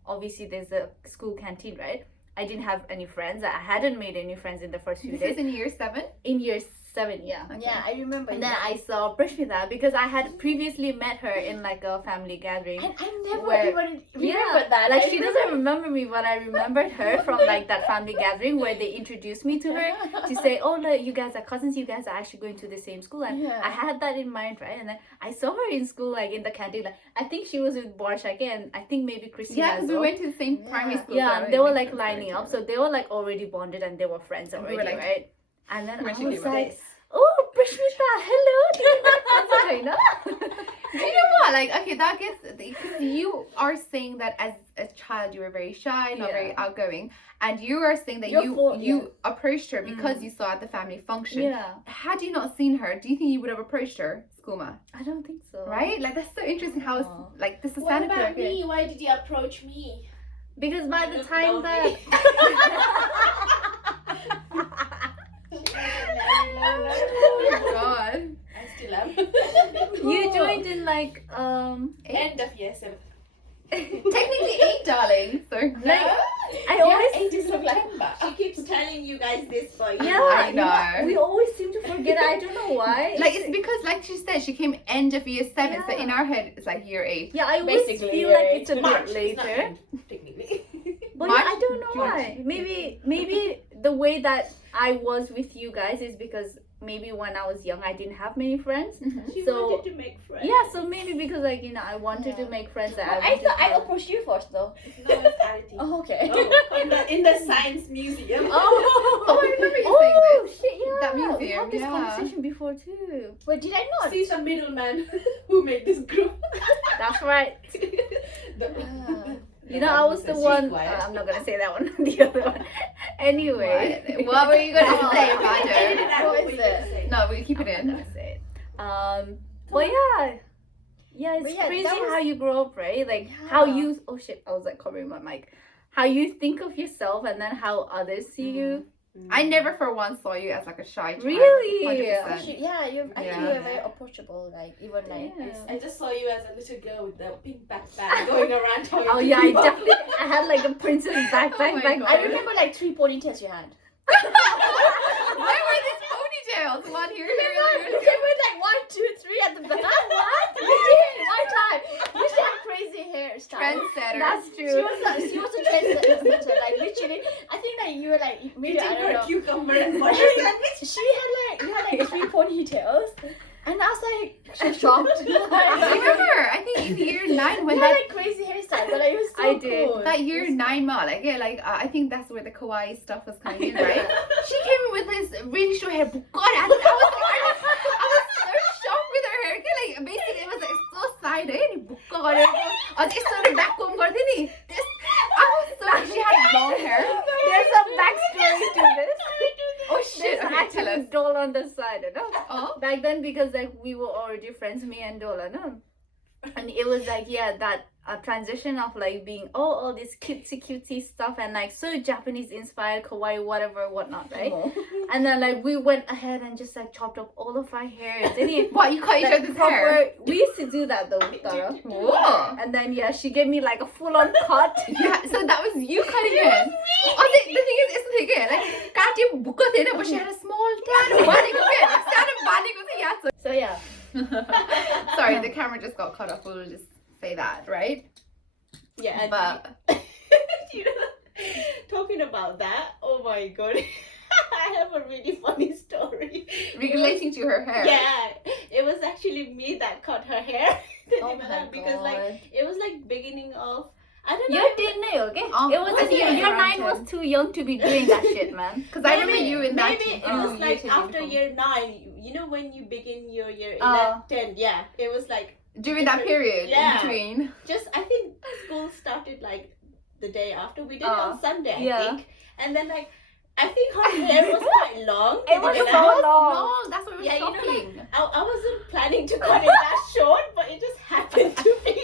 obviously there's a school canteen, right? I didn't have any friends. I hadn't made any friends in the first few This days. is in year 7? In year 7, yeah. Yeah, I remember. And you. then I saw Prashmita because I had previously met her in like a family gathering. And I never Where- even remembered that. Like I she remember- doesn't remember me, but I remembered her from like that family gathering where they introduced me to her to say, "Oh, look, you guys are cousins. You guys are actually going to the same school." And Yeah. I had that in mind, right? And then I saw her in school, like in the canteen. Like I think she was with Borshake, and I think maybe Christina Yeah, as because we well. went to the same primary Yeah. school. Yeah, so and they it were makes like sense lining for up, each so they were like already bonded and they were friends And we already, were like- right? And then When I she was came out. like, "Oh, Prashmita, hello." Do you know? Do you know what? Like, okay, that gets because you are saying that as a child you were very shy, not very outgoing, and you are saying that you approached her because you saw at the family function. Yeah. Had you not seen her, do you think you would have approached her, Skuma? I don't think so. Right? Like that's so interesting. How it's, like this is What about me? Why did you approach me? Because by the time that oh God. I still am. you joined in like End of year 7. Technically 8, darling. So like I always 8 is September. She keeps telling you guys this, but yeah, I know. we always seem to forget. I don't know why. like it's because like she said, she came end of year 7, so in our head it's like year 8. yeah, I always Basically, feel yeah, like it's a March, bit it's not later. end, technically. But March, I don't know June. why. Maybe the way that I was with you guys is because maybe when I was young I didn't have many friends. she So- wanted to make friends. Yeah, so maybe because like I wanted to make friends. That I thought I approached you first though. No, it's Arati. Oh, okay. In the science museum. Oh, I remember you saying this. Shit, yeah. That We museum, had this yeah. conversation before too. But did I not? She's the middleman who made this group. That's right. Ah. You know, I was the one. I'm not gonna say that one. The other one. Anyway. What were you gonna say Oh, about edit her? it out. What is it? No, we keep it I'm not in. gonna say it. But yeah, it's But yeah, crazy that was- how you grow up, right? Like how Yeah. you. Oh shit! I was like covering my mic. How you think of yourself and then how others see you. I never for once saw you as like a shy child. Really? 100%. Actually, yeah, I think Yeah. you're very approachable. Like even like. Yeah. I just saw you as a little girl with the pink backpack going around talking Oh to yeah, I people. definitely. I had like a princess backpack my back God. I then. remember like 3 ponytails you had. Why were these ponytails? One here, here, You here. came with like 1, 2, 3 at the back. What? You did one time. You should have crazy hairstyle. Trendsetter. That's She true. was a trendsetter. Like literally, I think that you were like maybe I Eating don't her know. cucumber and butter sandwich. She had like you had like 3 ponytails, and I was like so shocked. I remember, I think in year 9 when You had that like crazy hairstyle, but it was so I did. cool. that year 9 ma, like yeah, like I think that's where the kawaii stuff was coming in, right? She came in with this really short hair. God, I was so shocked with her hair. Okay, like basically it was like so side and it's sort of back home. I was so she had long hair. There's a backstory to this. Oh shit! There's Okay, tell actually us. Dola on the side, no? Oh, Back then, because like we were already friends, me and Dola, no? And it was like that transition of like being all this cutesy stuff and like so Japanese inspired, kawaii, whatever, whatnot, right? And then like we went ahead and just like chopped up all of our hairs. And what, you cut each like, other's hair? we used to do that though, Tara. Whoa. And then she gave me like a full on cut. Yeah, so that was you cutting it. Oh, the thing is, it's like Kati buka thena, but she had a small tan. So yeah. Sorry, the camera just got cut off. We'll just say that, right? Yeah, and But you know, talking about that, oh my god. I have a really funny story. relating to her hair. Yeah, it was actually me that cut her hair. Oh my because like God. it was like beginning of I don't know. You didn't know, okay? Oh, It was I think your around 9 was too young to be doing that shit, man. Because I remember you in that. Maybe it was like after year 9. You know when you begin your year 10. Yeah, it was like during that period Yeah. in between. just I think school started like the day after. We did it on Sunday, I yeah. think, and then like I think her hair was quite long. It was And so I long. No, that's what was Yeah, you know, shocking. I wasn't planning to cut it that short, but it just happened to be.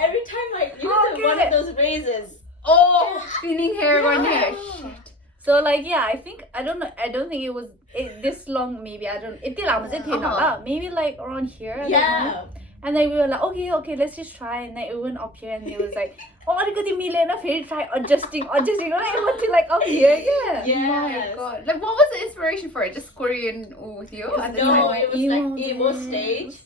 Every time I use one of those razors. Oh, thinning hair going Yeah. there. Shit. So like I don't know. I don't think it was this long. Maybe I don't. Maybe like around here. I don't know. Yeah. And then we were like, okay, let's just try. And then it went up here, and it was like, try adjusting. And it went to like up here, yeah. Yes. My God. Like, what was the inspiration for it? Just Korean with you at the No, time? it was like emo stage.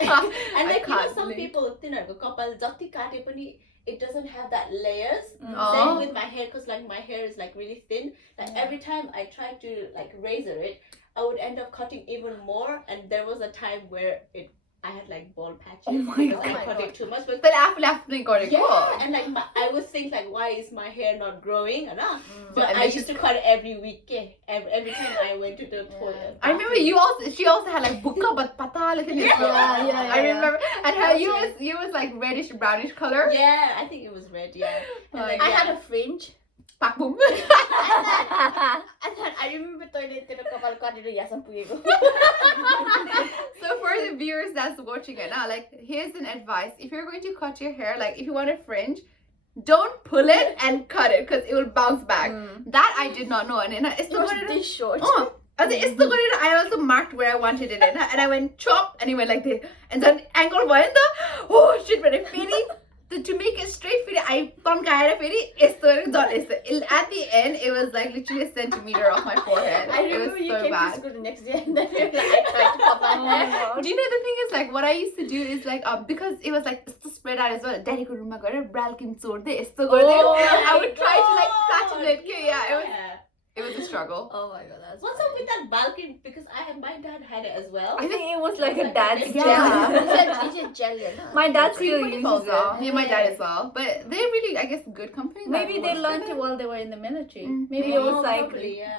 And I like can't some believe. people, couple jati kate pani, it doesn't have that layers. Oh. Same with my hair, because like my hair is like really thin. Like every time I tried to like razor it, I would end up cutting even more. And there was a time where it I had like bald patches Oh my because God. I cut it too much. But But after got yeah, and like I would think like, why is my hair not growing? Or not? But And I then used to cut it every week. Every time I went to the toilet. I remember she also had like buka but pata like in I remember, and her you was like reddish brownish color. Yeah, I think it was red. Yeah, and Like, I had a fringe. Pak boom. And then I remember toilet tero kapal kadiro yasam pugeko. So for the viewers that's watching it now, like here's an advice: if you're going to cut your hair, like if you want a fringe, don't pull it and cut it because it will bounce back. That I did not know, and it's It was this short. Oh, I also marked where I wanted it in, and I went chop, and it went like this, and then angle went oh shit, when I finished. To make it straight fit, I thought at the end it was like literally a centimeter off my forehead. I It remember was you so came to bad. school the next day and then like, I tried to cut my hair. Do you know the thing is like what I used to do is like because it was like so spread out as well. Daddy could room bralkin sword I would try to like flatten it. Yeah, it was a struggle. Oh my god, that's What's up with that balcony? Because my dad had it as well. I think it was like a It's dad's like a gel. It's a jelly, huh? My dad still Pretty uses well. it. Yeah, my dad as well. But they're really, I guess, good company. that Maybe they works learned with it them. while they were in the military. Mm. Maybe it was Oh, like probably, yeah.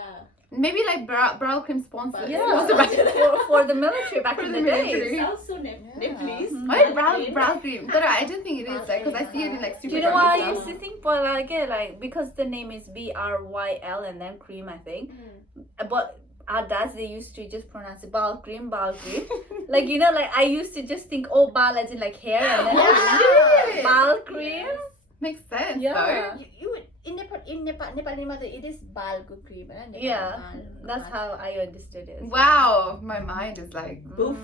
Maybe like brow cream sponsor. yeah, Sponsor for the military back For in the the military. days. It sounds so Nepalese. Why brow cream? But I don't think it is like because I see it in like Do super. you know what I druggy used stuff. to think? But like, yeah, like because the name is BRYL and then cream, I think. But our dads, they used to just pronounce it bal cream. Like, you know, like I used to just think, oh, bal as in like hair and then shit. bal cream. Makes sense. Yeah. You would in Nepali mother it is bal good cream, right? Yeah, that's how I understood it. Though. Wow, my mind is like Boof.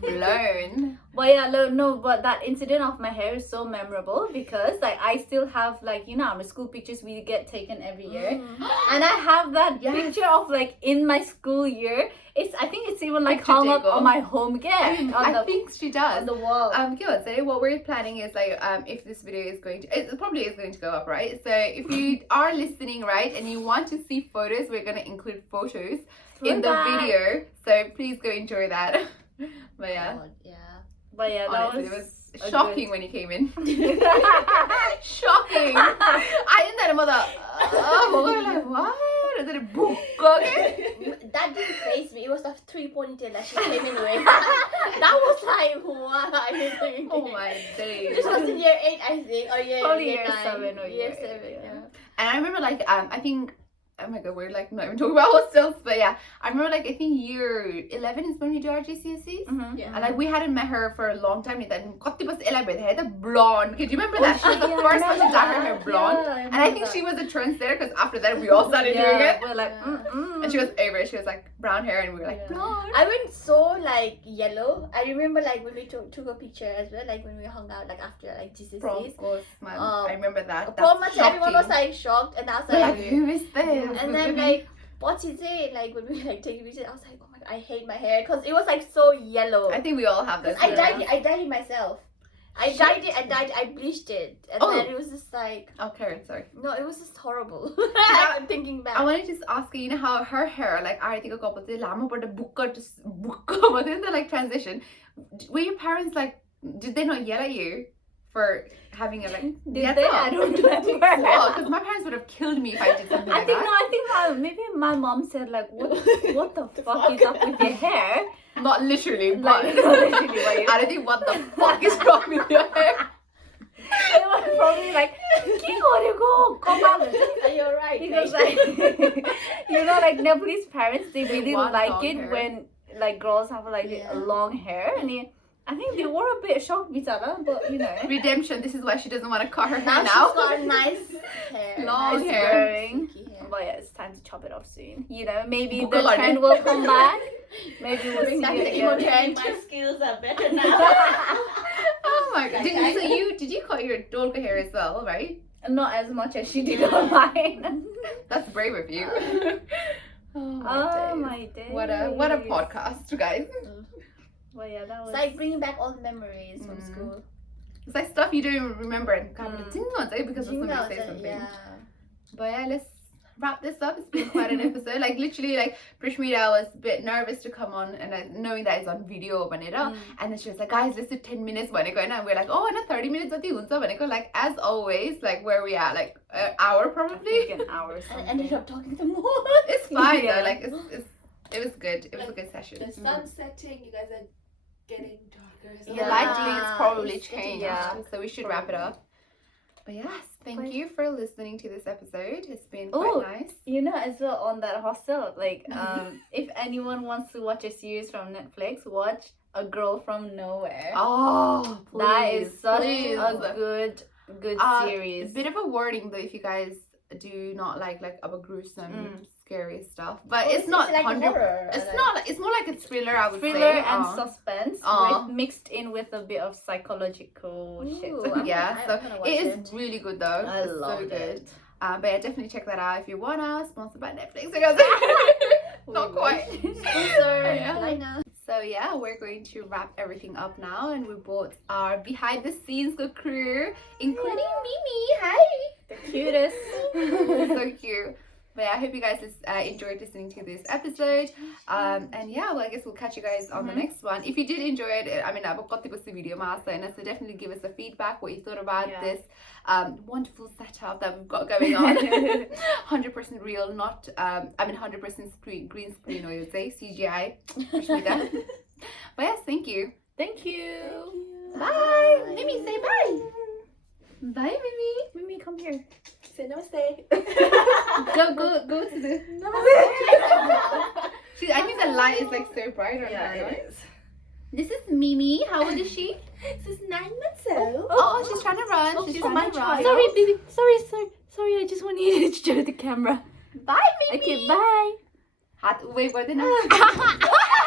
blown. But yeah, no, but that incident of my hair is so memorable because like I still have like, you know, our school pictures we get taken every year. And I have that Yes. picture of like in my school year. I think it's even like Picture hung up table. on my home gate I think she does. on the wall. Good. So what we're planning is like if this video is going to it probably is going to go up, right? So if you are listening, right, and you want to see photos, we're gonna include photos in the Throwback. video. So please go enjoy that. But yeah. But yeah, that Honestly, was, it was a shocking good- when you came in. Shocking. I didn't know mother. Oh, like what? Is it a book? Okay. That didn't face me. It was the 3 ponytail that she came in with. That was like what? Oh my days. This was in year 8, I think, or Probably year year 9. 7 or year year 7. eight, yeah. And I remember like I think oh my god, we're like not even talking about hostels, but yeah, I remember like I think year 11 is when we do our GCSEs. Mhm. And like we hadn't met her for a long time. Then kotti bas elaborate hair, the blonde. Could you remember that? She was the Yeah, first one to remember dye her hair that. blonde. Yeah, And I think she was a trendsetter because after that we all started yeah, doing it. we're like, And she was over it. She was like brown hair, and we were like Yeah. blonde. I went so like yellow. I remember like when we took a picture as well, like when we hung out like after like Prom, GCSEs. of course, man. I remember that. Prom That's match, everyone was shocking. like shocked, and I was We're like, like, who is this? and then like, what is it? Like when we like taking pictures, I was like, oh my god, I hate my hair because it was like so yellow. I think we all have this. I dyed it myself. I dyed it, I bleached it, and Oh. then it was just like, Oh, Karen, sorry. no, it was just horrible. Now, I'm thinking back. I want to just ask you, you know how her hair, like I think a couple of lama but a book just book within the like transition. Were your parents like? Did they not yell at you for having a like? Did they? I don't remember. Because my parents would have killed me if I did something I like think that. no. I think maybe my mom said like, what the fuck is up with your hair? Not literally, but Like, not literally, but you- I don't think what the fuck is wrong with your hair. They were probably like, come on. You're right. Because like, like, you know, like Nepalese parents, they They really want like long it hair. when like girls have like Yeah. long hair, and I think they were a bit shocked, Bichara, but you know. Redemption. This is why she doesn't want to cut her now hair she's now. got nice hair. Long nice hair. Growing. silky hair. But yeah, it's time to chop it off soon. You know, maybe Google the on trend it. will come back. Maybe we'll Bring see back it the emo again. trend. My skills are better now. Oh my god. Did you cut your dolka hair as well, right? Not as much as she did on mine. That's brave of you. Oh Oh days. my days. What a podcast, guys. Well, yeah, that was. It's like bringing back all the memories from Mm. school. It's like stuff you don't even remember and come to think on it because of somebody Jingle, say something. yeah. But yeah, let's wrap this up. It's been quite an episode. Like literally, like Prishmita was a bit nervous to come on, and knowing that it's on video, and then she was like, guys, let's do 10 minutes, and we're like, oh, and 30 minutes like as always, like where we at, like an hour probably. An hour. Or something. I ended up talking to more. It's fine Yeah. though. Like it was good. It was a good session. The sun setting, you guys are getting darker. So The lighting is probably it's getting changed, dark. so we should wrap it up. But yes, thank you for listening to this episode. It's been Oh, quite nice. You know, as well on that hostel, like if anyone wants to watch a series from Netflix, watch A Girl from Nowhere. Oh, That is such please. a good series. A bit of a wording though, if you guys do not like a gruesome, scary stuff, but it's not like 100. horror. It's not. It's more like a thriller. I would Thriller say. and suspense mixed in with a bit of psychological shit. Yeah, so I'm gonna watch it is really good though. I It's loved so good. it. But yeah, definitely check that out if you wanna. Sponsored by Netflix. Not quite. Sponsor, Yeah. LYINA. So yeah, we're going to wrap everything up now, and we brought our behind the scenes crew, including Mimi. Hi. The cutest. So cute. But yeah, I hope you guys enjoyed listening to this episode. And yeah, well, I guess we'll catch you guys on the next one. If you did enjoy it, I mean, I've got the video master, and so definitely give us a feedback what you thought about this wonderful setup that we've got going on. 100% real, not 100% green screen, or you'd say CGI. But yes, thank you. Thank you. Bye. Mimi, say bye. Bye, Mimi. Mimi, come here. Say namaste. Go to the. I think the light is like so bright on her. it is. This is Mimi. How old is she? This is 9 months old. Oh, she's trying to run. She's my trying to run. child. Sorry, baby. Sorry. I just wanted to show the camera. Bye, Mimi. Okay, bye. Wait, what did I?